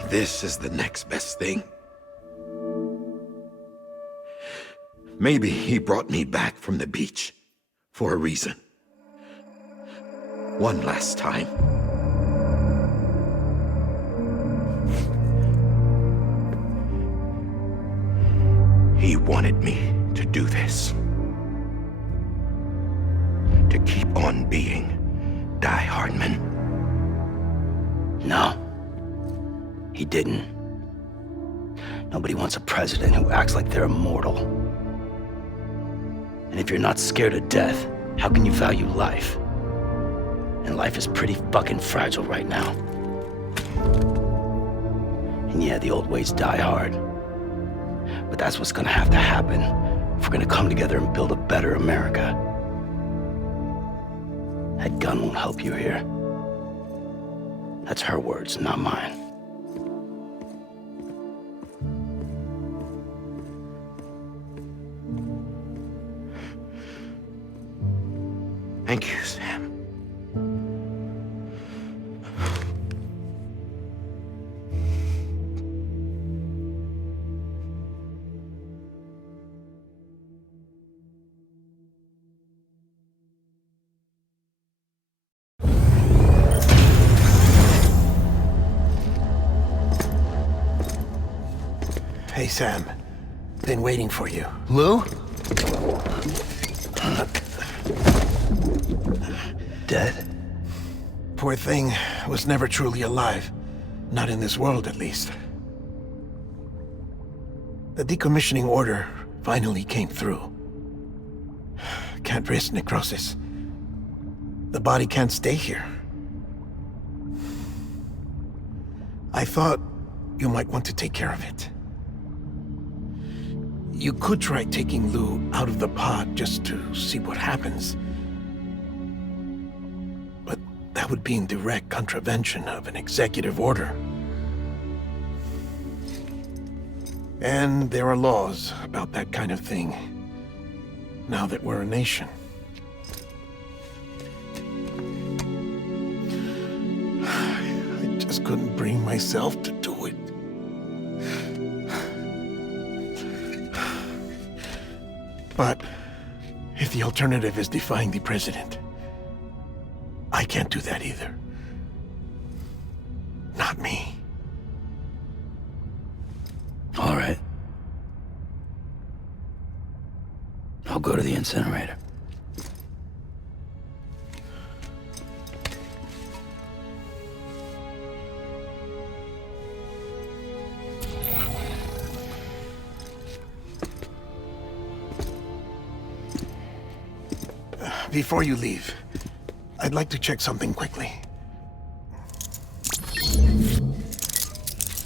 this is the next best thing. Maybe he brought me back from the beach for a reason. One last time. He wanted me to do this. To keep on being Die Hardman. No. He didn't. Nobody wants a president who acts like they're immortal. And if you're not scared of death, how can you value life? And life is pretty fucking fragile right now. And yeah, the old ways die hard. But that's what's gonna have to happen if we're gonna come together and build a better America. That gun won't help you here. That's her words, not mine. Thank you, Sam. Hey, Sam. Been waiting for you. Lou? Dead? Poor thing was never truly alive. Not in this world, at least. The decommissioning order finally came through. Can't risk necrosis. The body can't stay here. I thought you might want to take care of it. You could try taking Lou out of the pod just to see what happens. But that would be in direct contravention of an executive order. And there are laws about that kind of thing, now that we're a nation. I just couldn't bring myself to do it. But if the alternative is defying the president, I can't do that either. Not me. All right. I'll go to the incinerator. Before you leave, I'd like to check something quickly.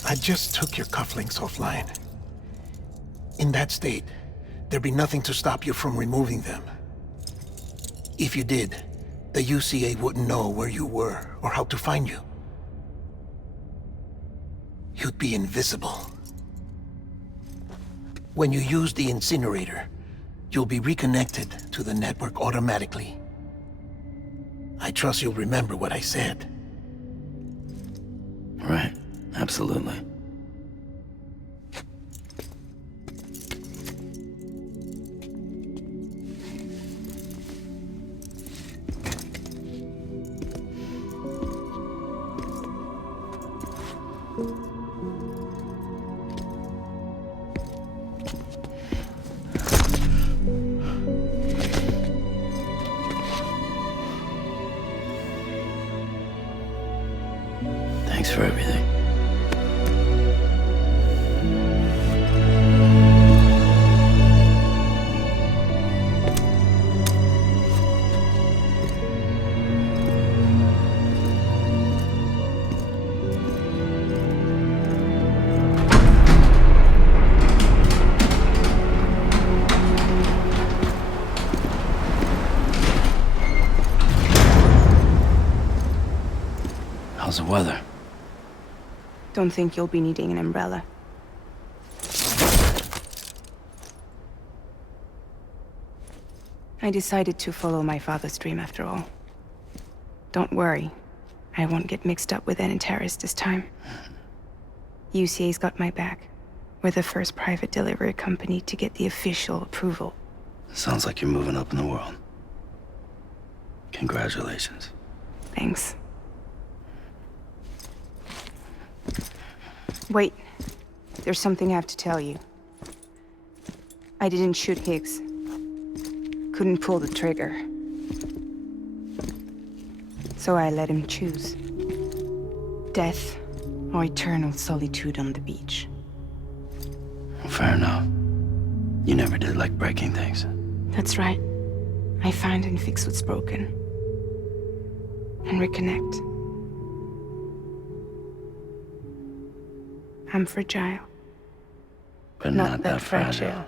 I just took your cufflinks offline. In that state, there'd be nothing to stop you from removing them. If you did, the UCA wouldn't know where you were or how to find you. You'd be invisible. When you use the incinerator, you'll be reconnected to the network automatically. I trust you'll remember what I said. Right. Absolutely. Thanks for everything. How's the weather? Don't think you'll be needing an umbrella. I decided to follow my father's dream after all. Don't worry. I won't get mixed up with any terrorists this time. UCA's got my back. We're the first private delivery company to get the official approval. Sounds like you're moving up in the world. Congratulations. Thanks. Wait. There's something I have to tell you. I didn't shoot Higgs. Couldn't pull the trigger. So I let him choose. Death or eternal solitude on the beach. Fair enough. You never did like breaking things. That's right. I find and fix what's broken. And reconnect. I'm fragile. But not that fragile.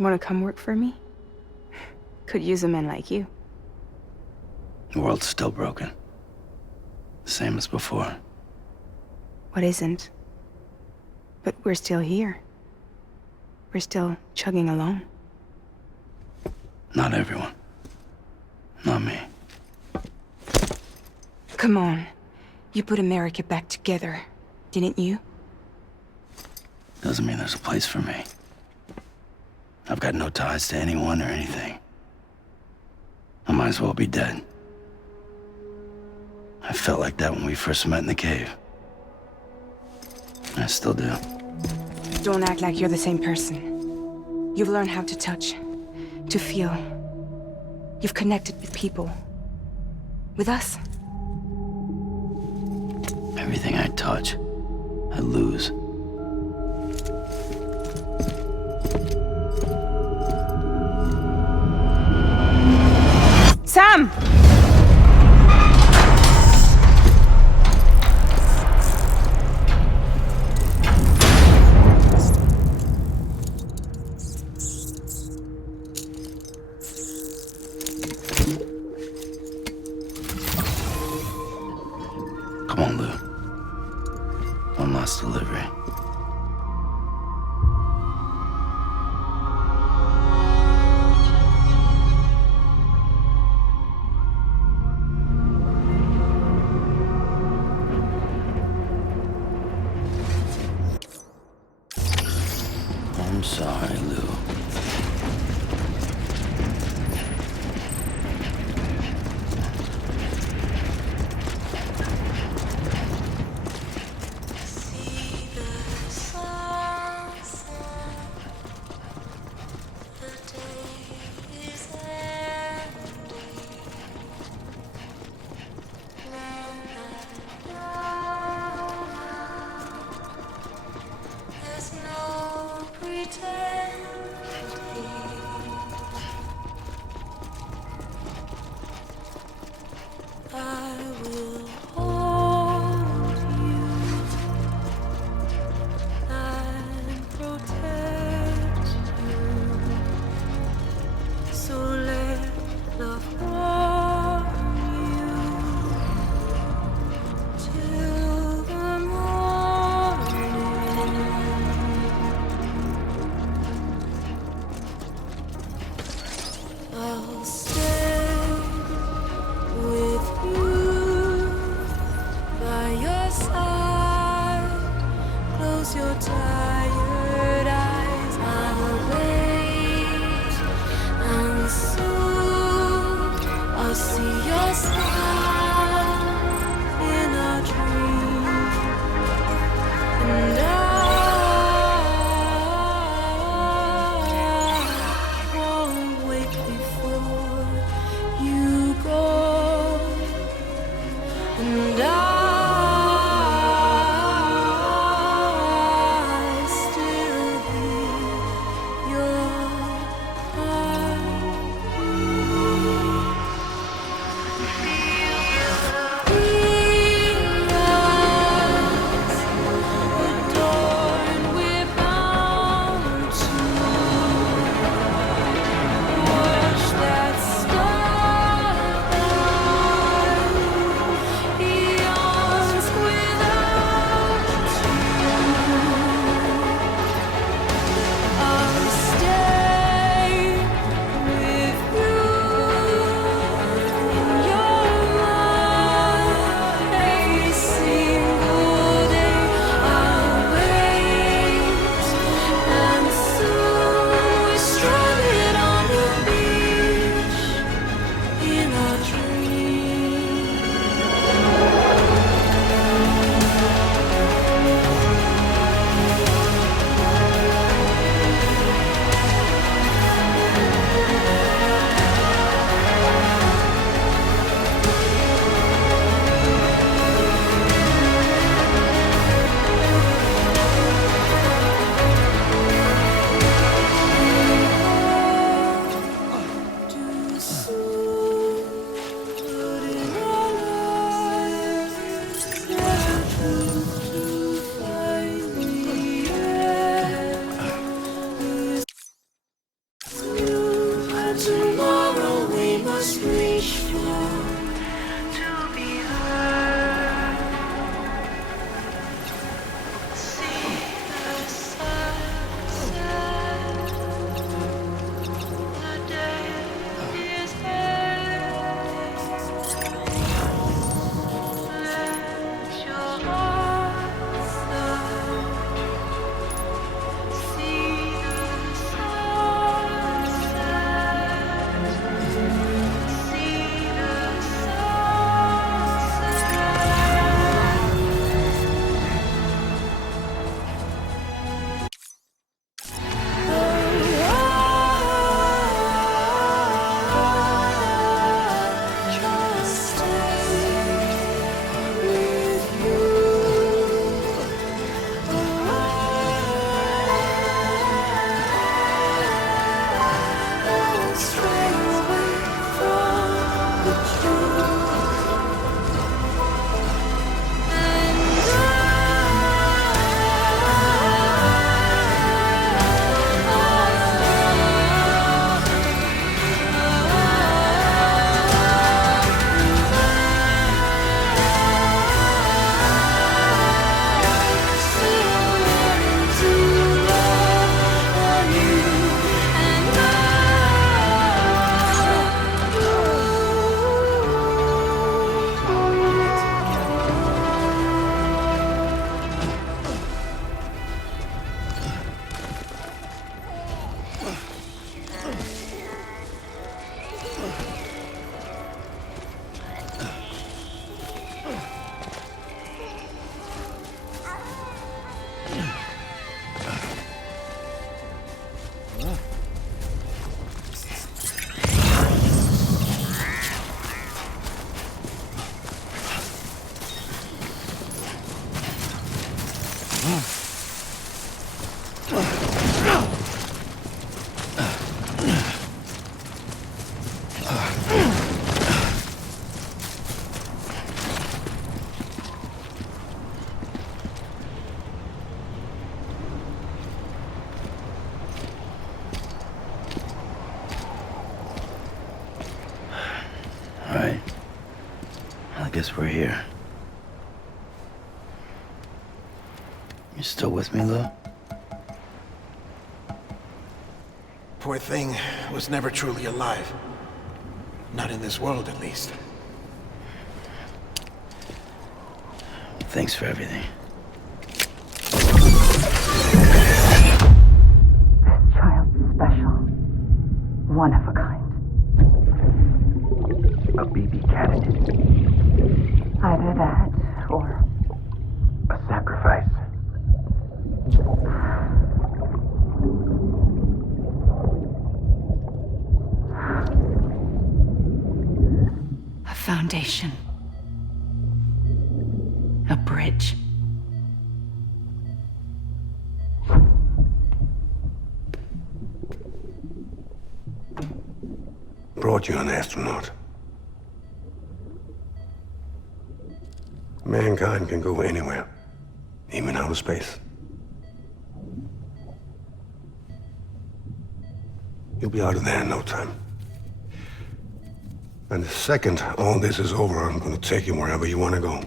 Wanna come work for me? Could use a man like you. The world's still broken. Same as before. What isn't? But we're still here. We're still chugging along. Not everyone. Not me. Come on. You put America back together, didn't you? Doesn't mean there's a place for me. I've got no ties to anyone or anything. I might as well be dead. I felt like that when we first met in the cave. I still do. Don't act like you're the same person. You've learned how to touch, to feel. You've connected with people. With us. Everything I touch, I lose. Sam! Come on, Lou. One last delivery. I'm sorry, Lou. guess we're here. You still with me, Lou? Poor thing was never truly alive. Not in this world, at least. Thanks for everything. This child's special. One of a kind. A BB candidate. Either that, or A sacrifice. a foundation. A bridge. Brought you an astronaut. Mankind can go anywhere, even outer space. You'll be out of there in no time. And the second all this is over, I'm gonna take you wherever you wanna go.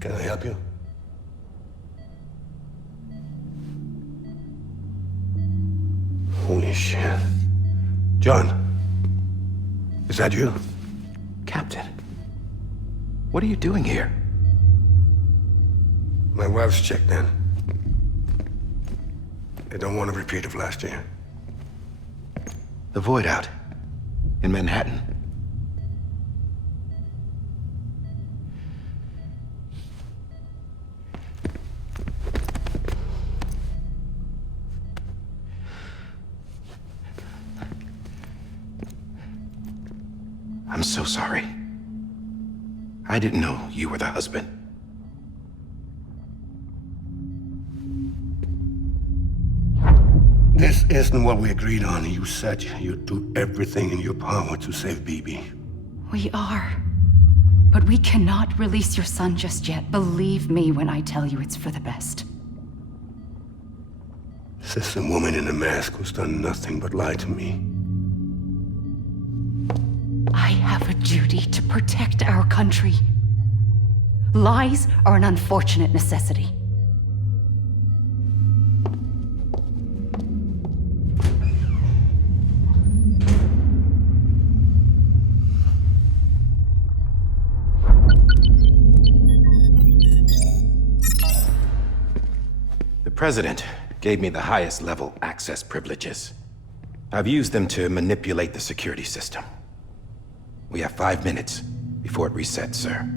Can I help you? Holy shit. John, is that you? Captain, what are you doing here? My wife's checked in. They don't want a repeat of last year. The Void Out in Manhattan. I'm so sorry. I didn't know you were the husband. This isn't what we agreed on. You said you'd do everything in your power to save BB. We are. But we cannot release your son just yet. Believe me when I tell you it's for the best. This is a woman in a mask who's done nothing but lie to me. I have a duty to protect our country. Lies are an unfortunate necessity. The President gave me the highest level access privileges. I've used them to manipulate the security system. We have 5 minutes before it resets, sir.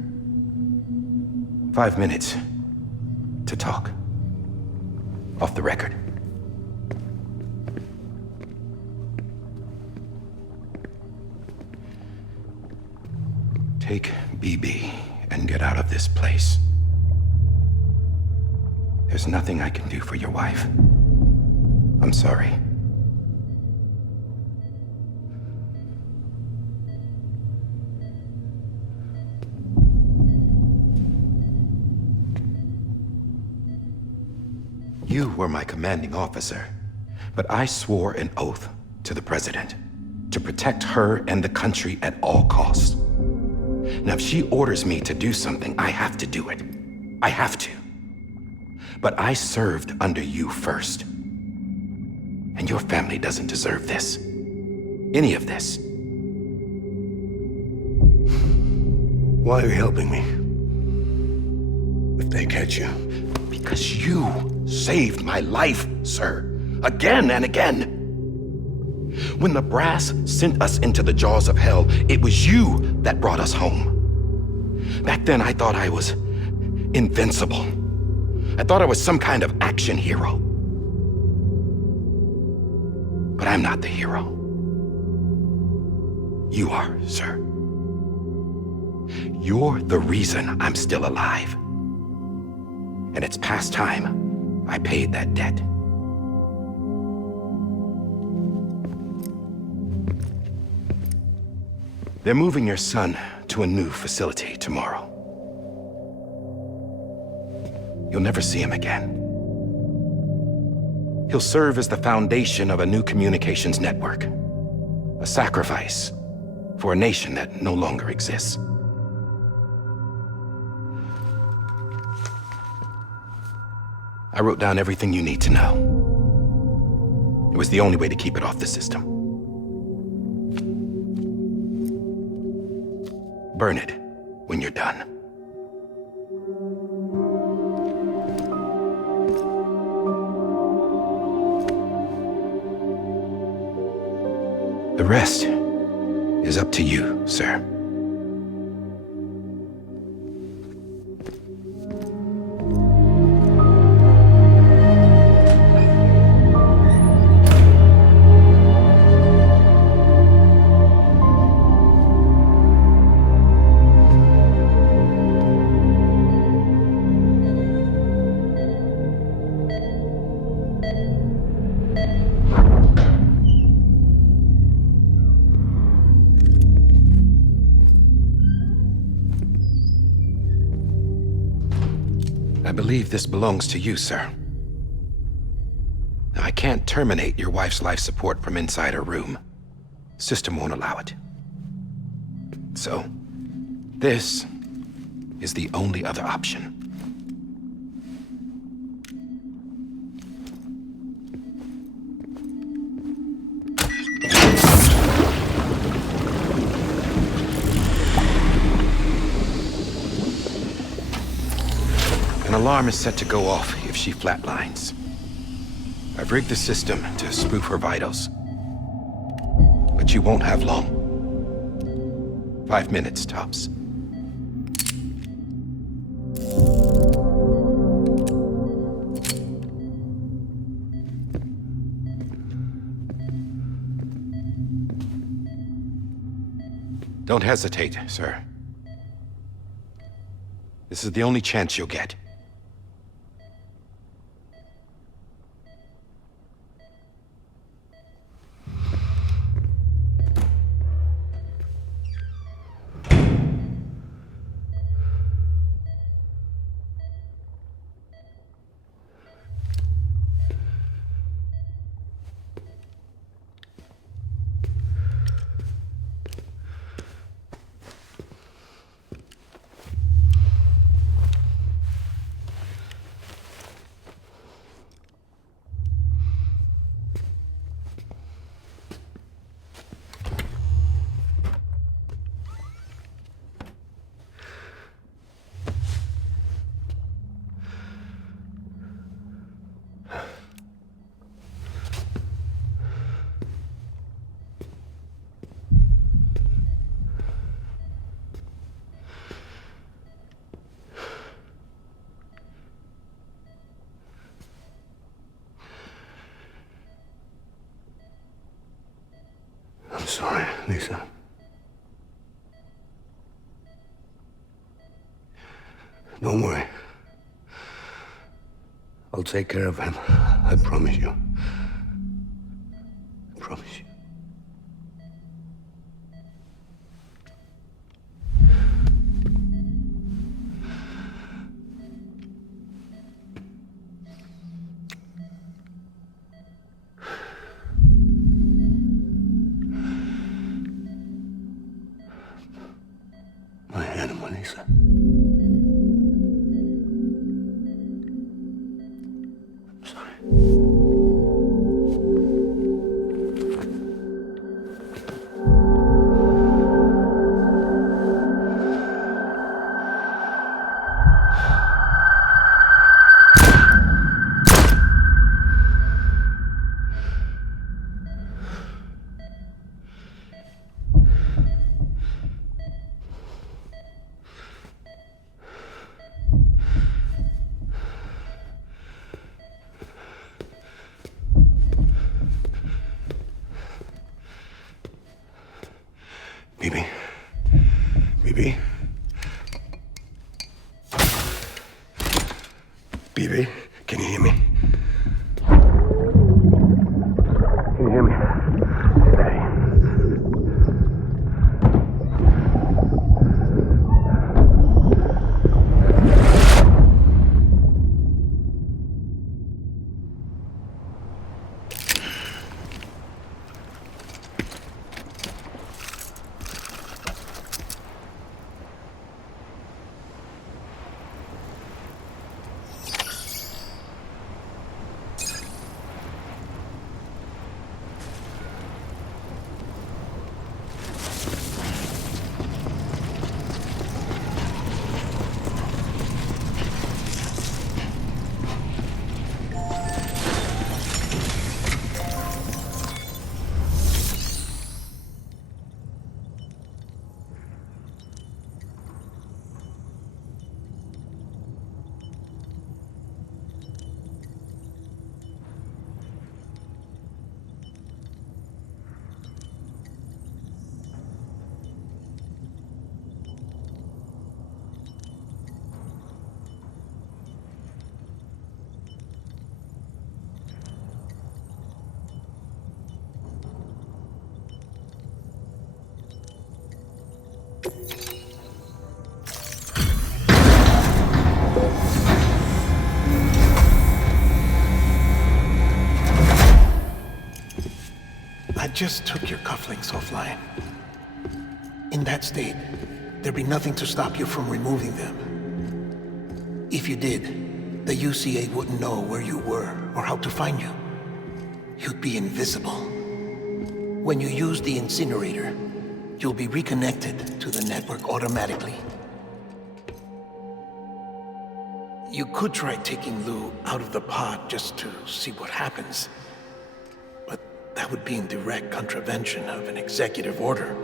5 minutes to talk. Off the record. Take BB and get out of this place. There's nothing I can do for your wife. I'm sorry. You were my commanding officer, but I swore an oath to the President to protect her and the country at all costs. Now, if she orders me to do something, I have to do it. I have to. But I served under you first. And your family doesn't deserve this. Any of this. Why are you helping me? If they catch you. Because you saved my life, sir. Again and again. When the brass sent us into the jaws of hell, it was you that brought us home. Back then, I thought I was invincible. I thought I was some kind of action hero. But I'm not the hero. You are, sir. You're the reason I'm still alive. And it's past time I paid that debt. They're moving your son to a new facility tomorrow. You'll never see him again. He'll serve as the foundation of a new communications network. A sacrifice for a nation that no longer exists. I wrote down everything you need to know. It was the only way to keep it off the system. Burn it when you're done. The rest is up to you, sir. I believe this belongs to you, sir. Now, I can't terminate your wife's life support from inside her room. System won't allow it. So, this is the only other option. An alarm is set to go off if she flatlines. I've rigged the system to spoof her vitals. But you won't have long. 5 minutes, tops. Don't hesitate, sir. This is the only chance you'll get. I'm sorry, Lisa. Don't worry. I'll take care of him. I promise you. I promise you. My animal, Lisa. I'm sorry. Bibi? Bibi? Bibi, can you hear me? Can you hear me? Stay. just took your cufflinks offline. In that state, there'd be nothing to stop you from removing them. If you did, the UCA wouldn't know where you were or how to find you. You'd be invisible. When you use the incinerator, you'll be reconnected to the network automatically. You could try taking Lou out of the pod just to see what happens. But that would be in direct contravention of an executive order.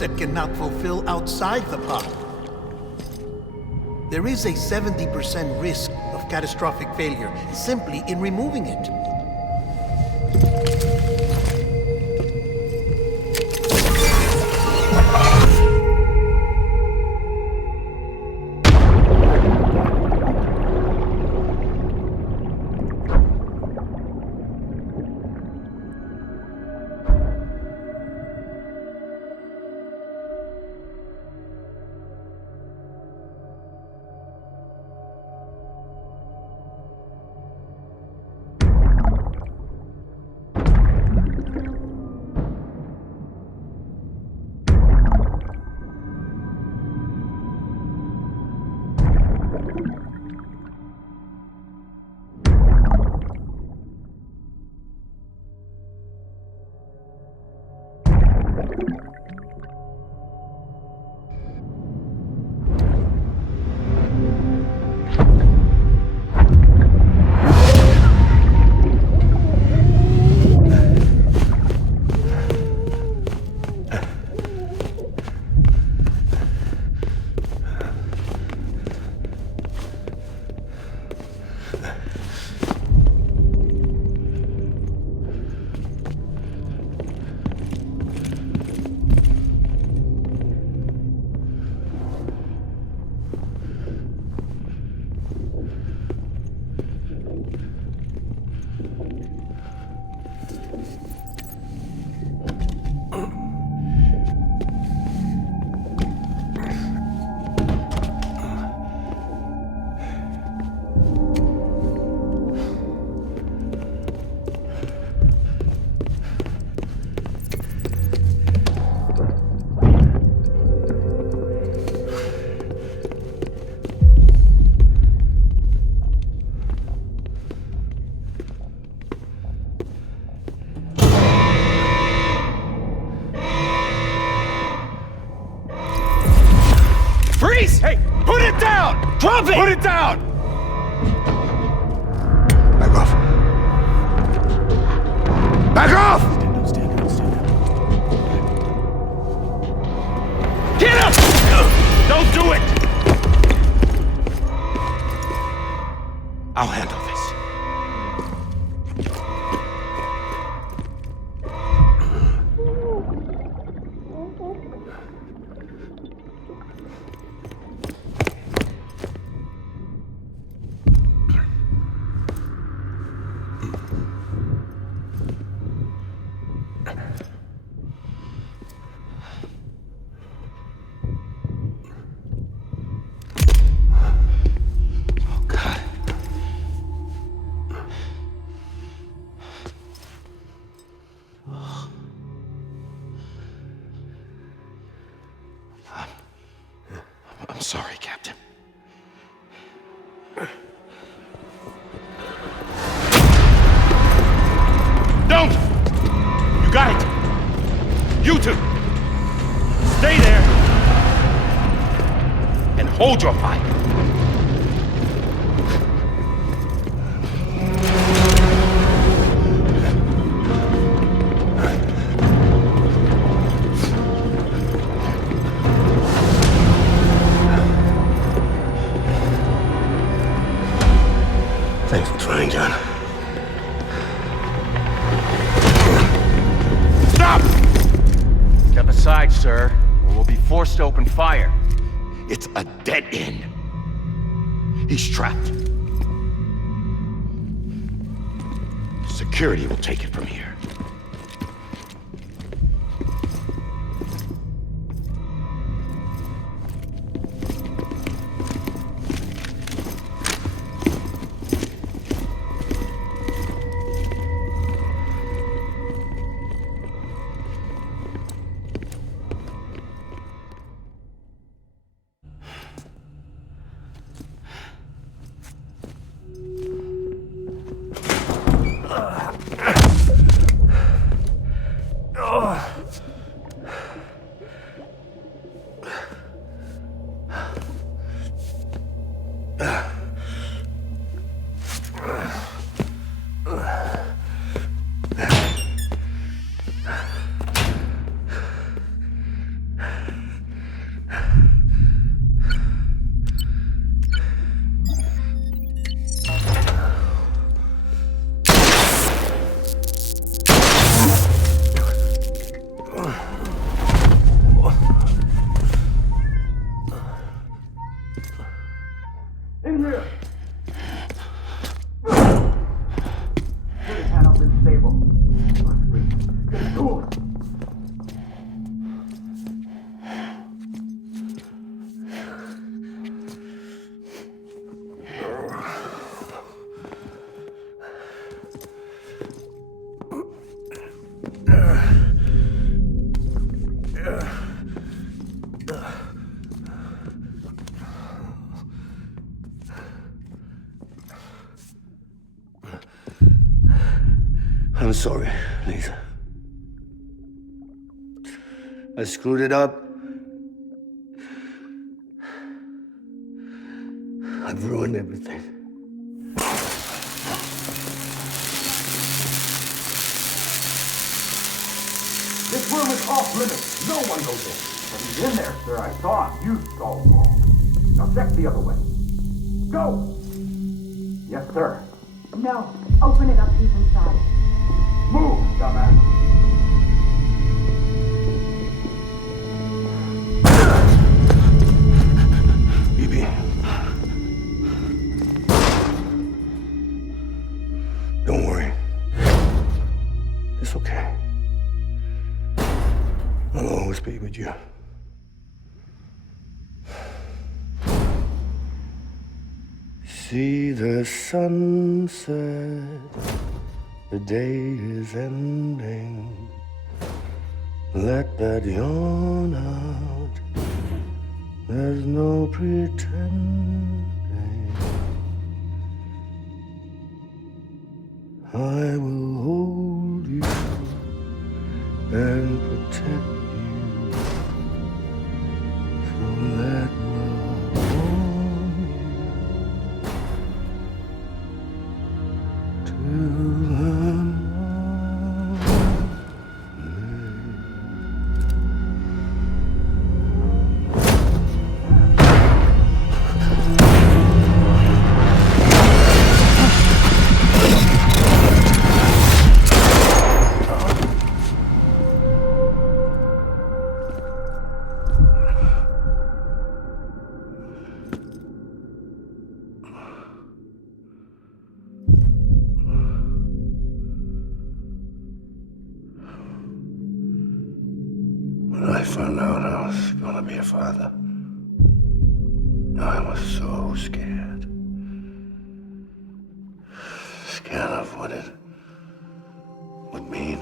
That cannot fulfill outside the pod. There is a 70% risk of catastrophic failure simply in removing it. Hey, put it down! Drop it! Put it down! Back off. Back off! Get up! Don't do it! I'll handle this. I'm sorry, Captain. Don't! You got it! You two! Stay there! And hold your fire! sir, or we'll be forced to open fire. It's a dead end. He's trapped. Security will take it from here. I'm sorry, Lisa. I screwed it up. I've ruined everything. This room is off limits. No one goes in. But he's in there, sir. I saw him. You saw him wrong. Now check the other way. Go! Yes, sir. No. Open it up. He's inside. Move, dumbass. BB. Don't worry. It's okay. I'll always be with you. See the sunset, the day is ending. Let that yawn out, there's no pretending. I will hold you and protect you. So let love warm you till I'm When I found out I was gonna be a father, I was so scared. Scared of what it would mean.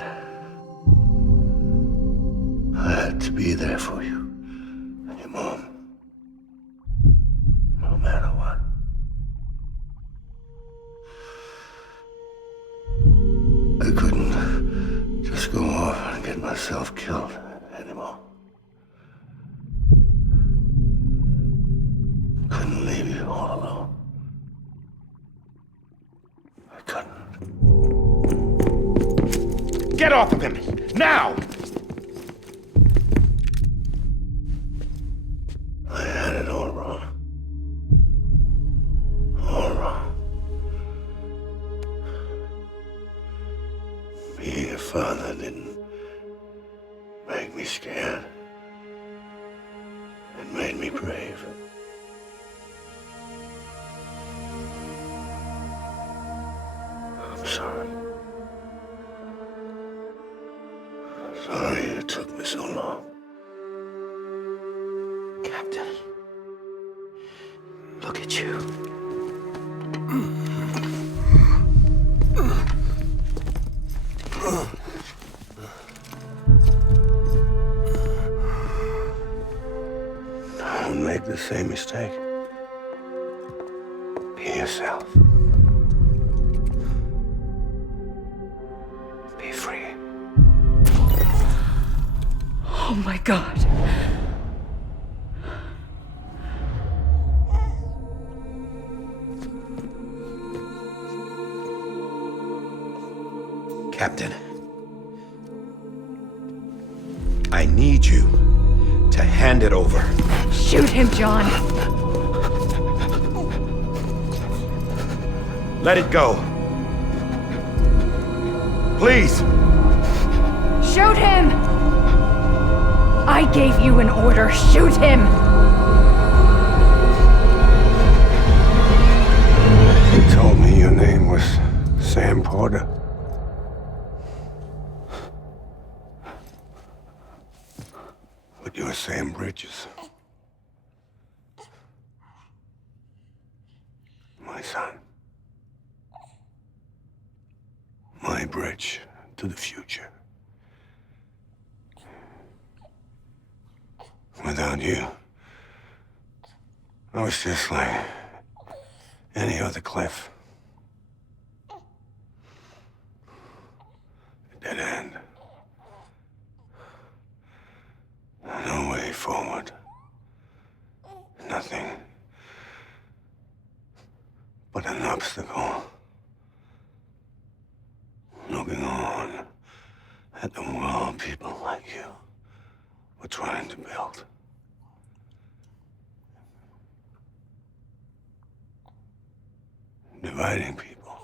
I had to be there for you and your mom, no matter what. I couldn't just go off and get myself killed anymore. Couldn't leave you all alone. I couldn't. Get off of him! Now! I had it all wrong. All wrong. Being a father didn't make me scared. made me brave. I'm sorry. Sorry it took me so long. Captain, look at you. Don't make the same mistake. Be yourself. Be free. Oh my God. Captain, I need you to hand it over. Shoot him, John. Let it go. Please. Shoot him! I gave you an order. Shoot him! You told me your name was Sam Porter. But you're Sam Bridges. My son. My bridge to the future. Without you, I was just like any other Cliff. A dead end. No way forward. Nothing but an obstacle. Looking on at the world people like you were trying to build. Dividing people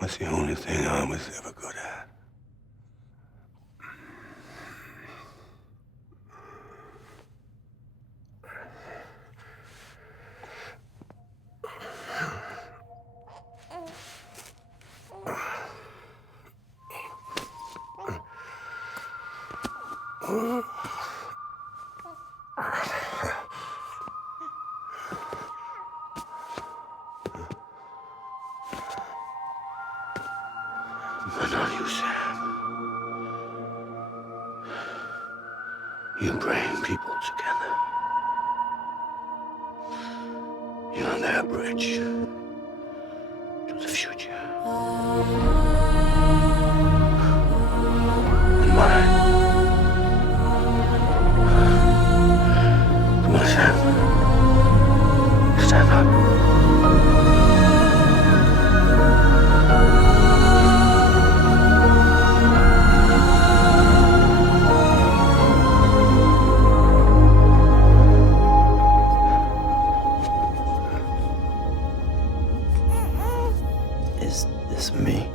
was the only thing I was ever good at. But not you, Sam. You bring people together. You're their bridge to the future. And mine. Come on, Sam. Stand up. Is this me?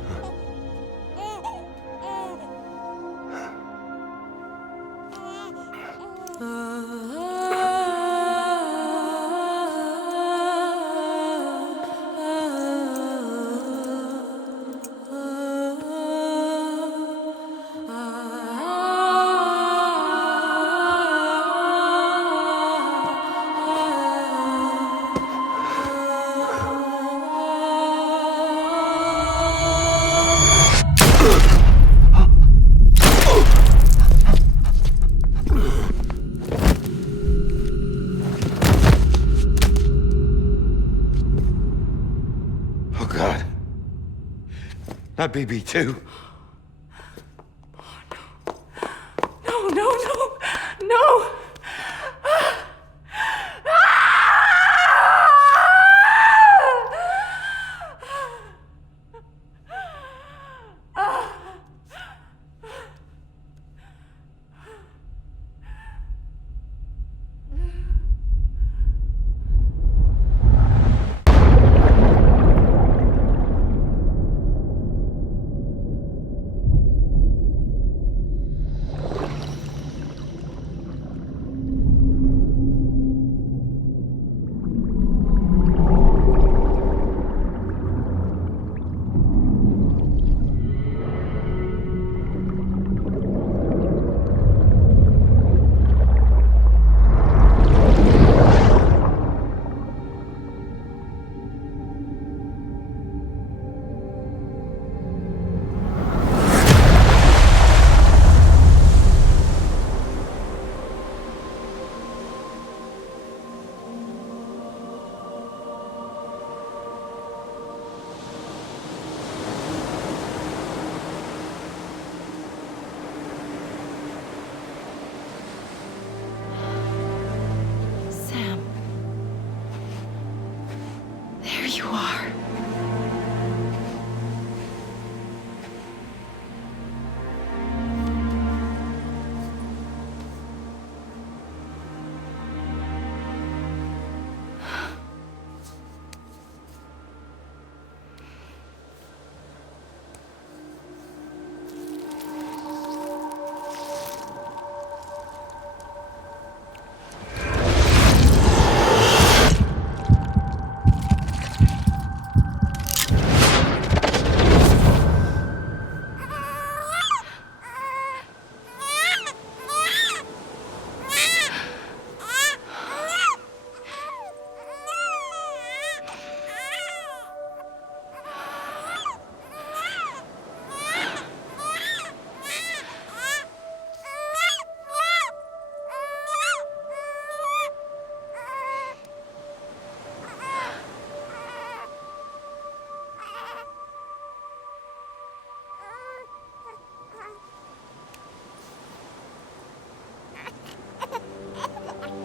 Oh, God. Not BB2. No, no, no, no! are.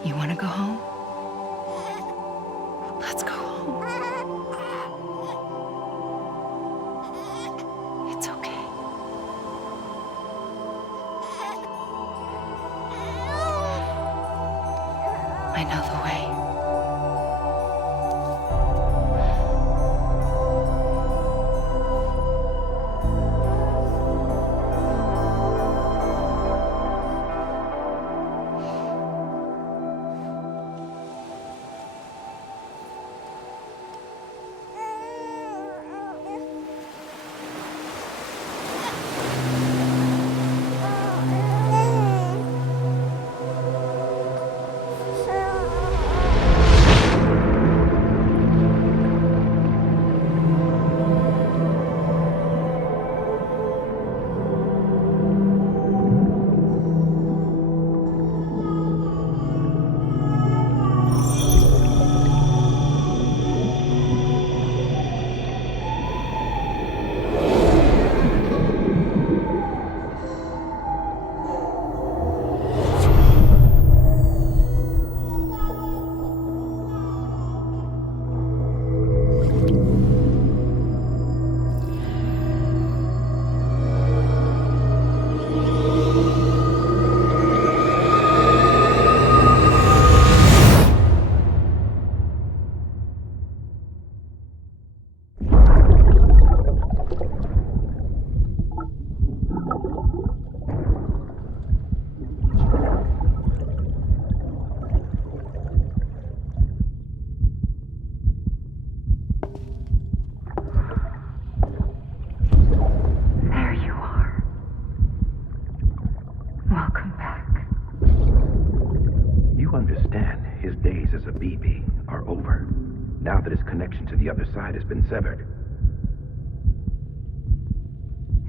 You want to go home? Let's go home. It's okay. I know the way. Now that his connection to the other side has been severed.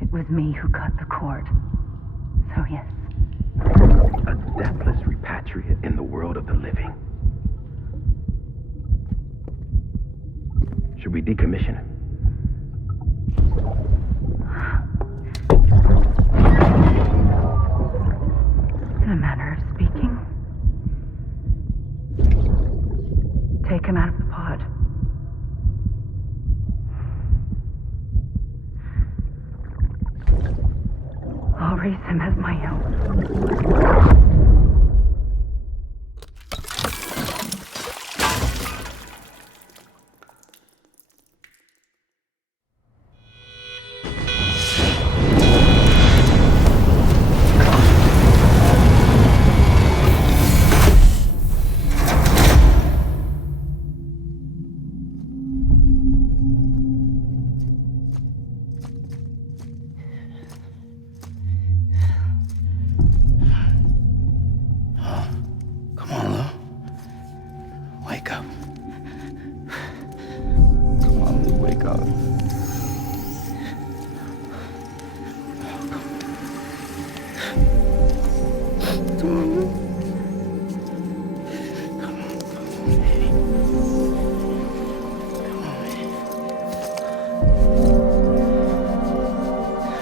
It was me who cut the cord. So yes. A deathless repatriate in the world of the living. Should we decommission him? In a manner of speaking. Take him out of the pod. I'll raise him as my own.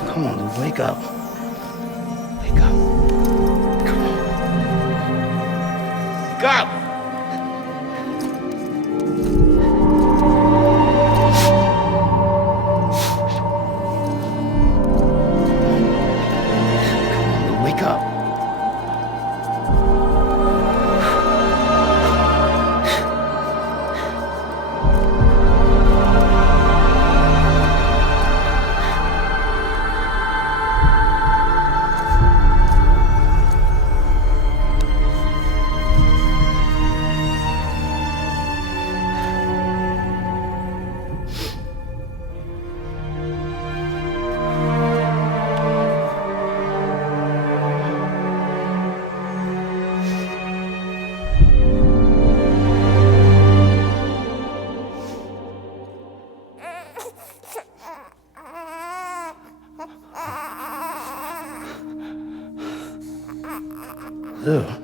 Come on, Lou, wake up. Wake up. Come on. Wake up! Lou.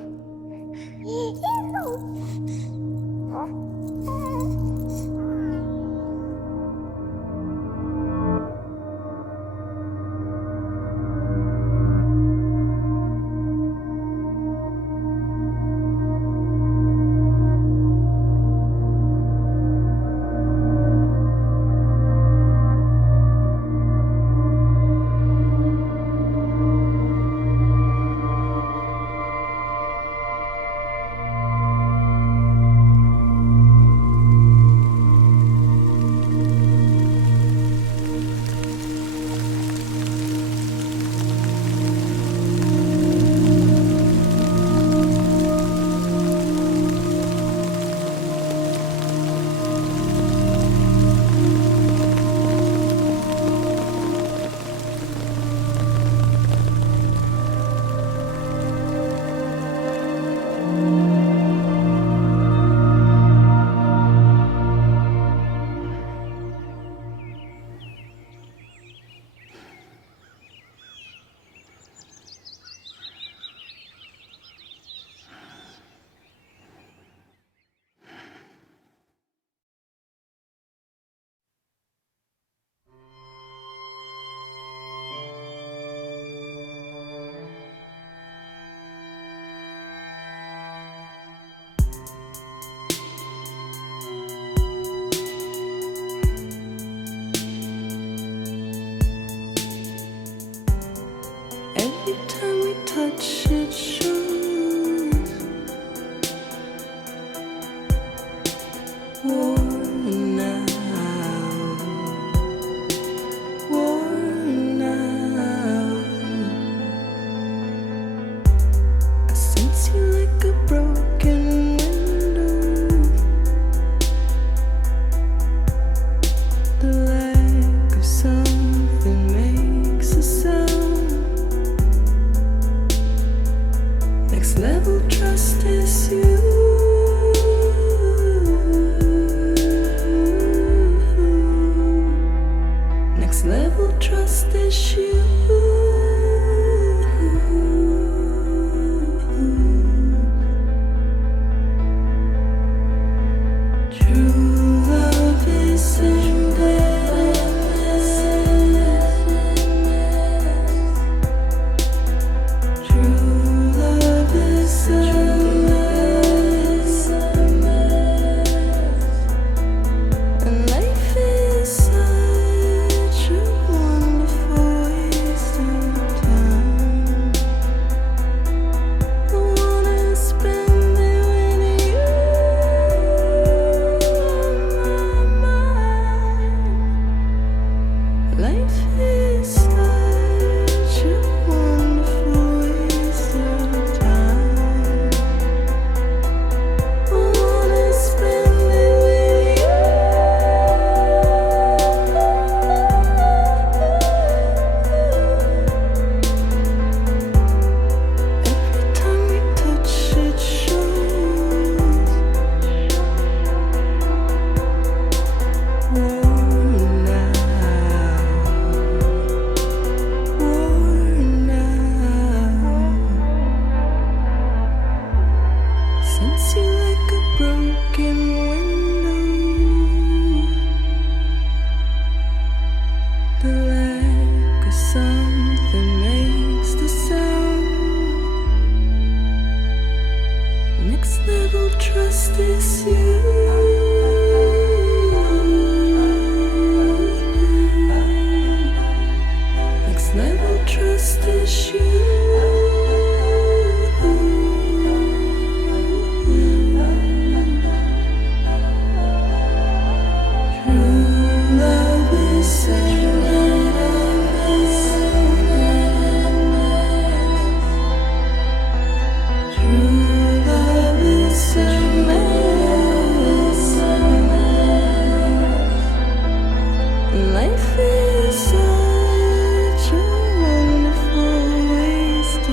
Life is such a wonderful waste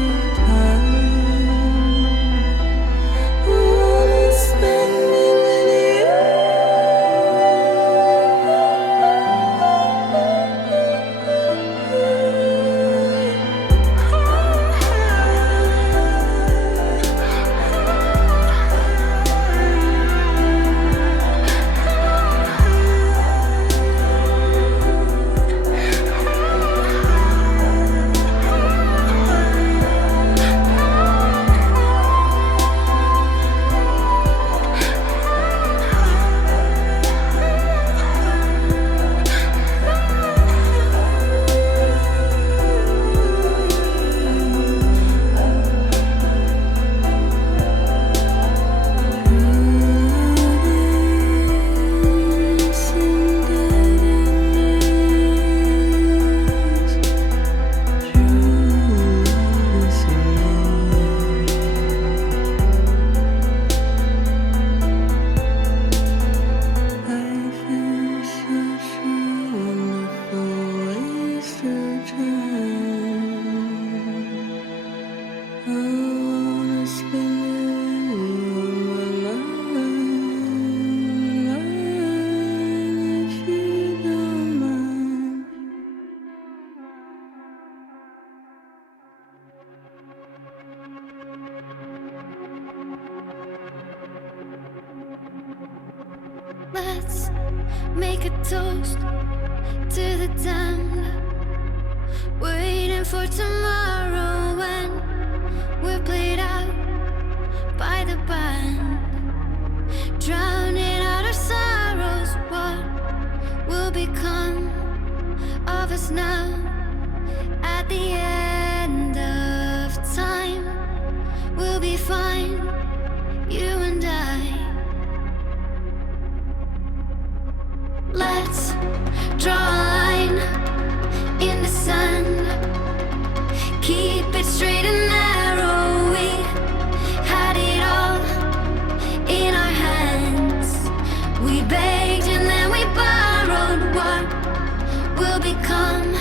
Let's make a toast to the damned, waiting for tomorrow when we're played out by the band, drowning out our sorrows. What will become of us now at the end of time? We'll be fine, you and I. Let's draw a line in the sand, keep it straight and narrow. We had it all in our hands. We begged and then we borrowed. What will become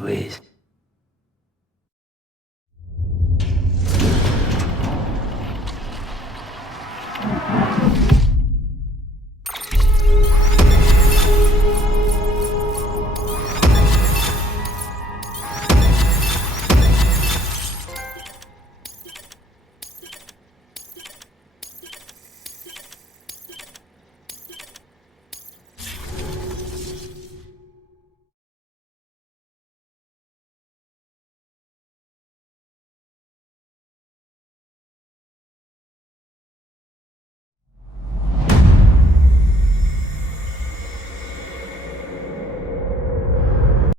Louise.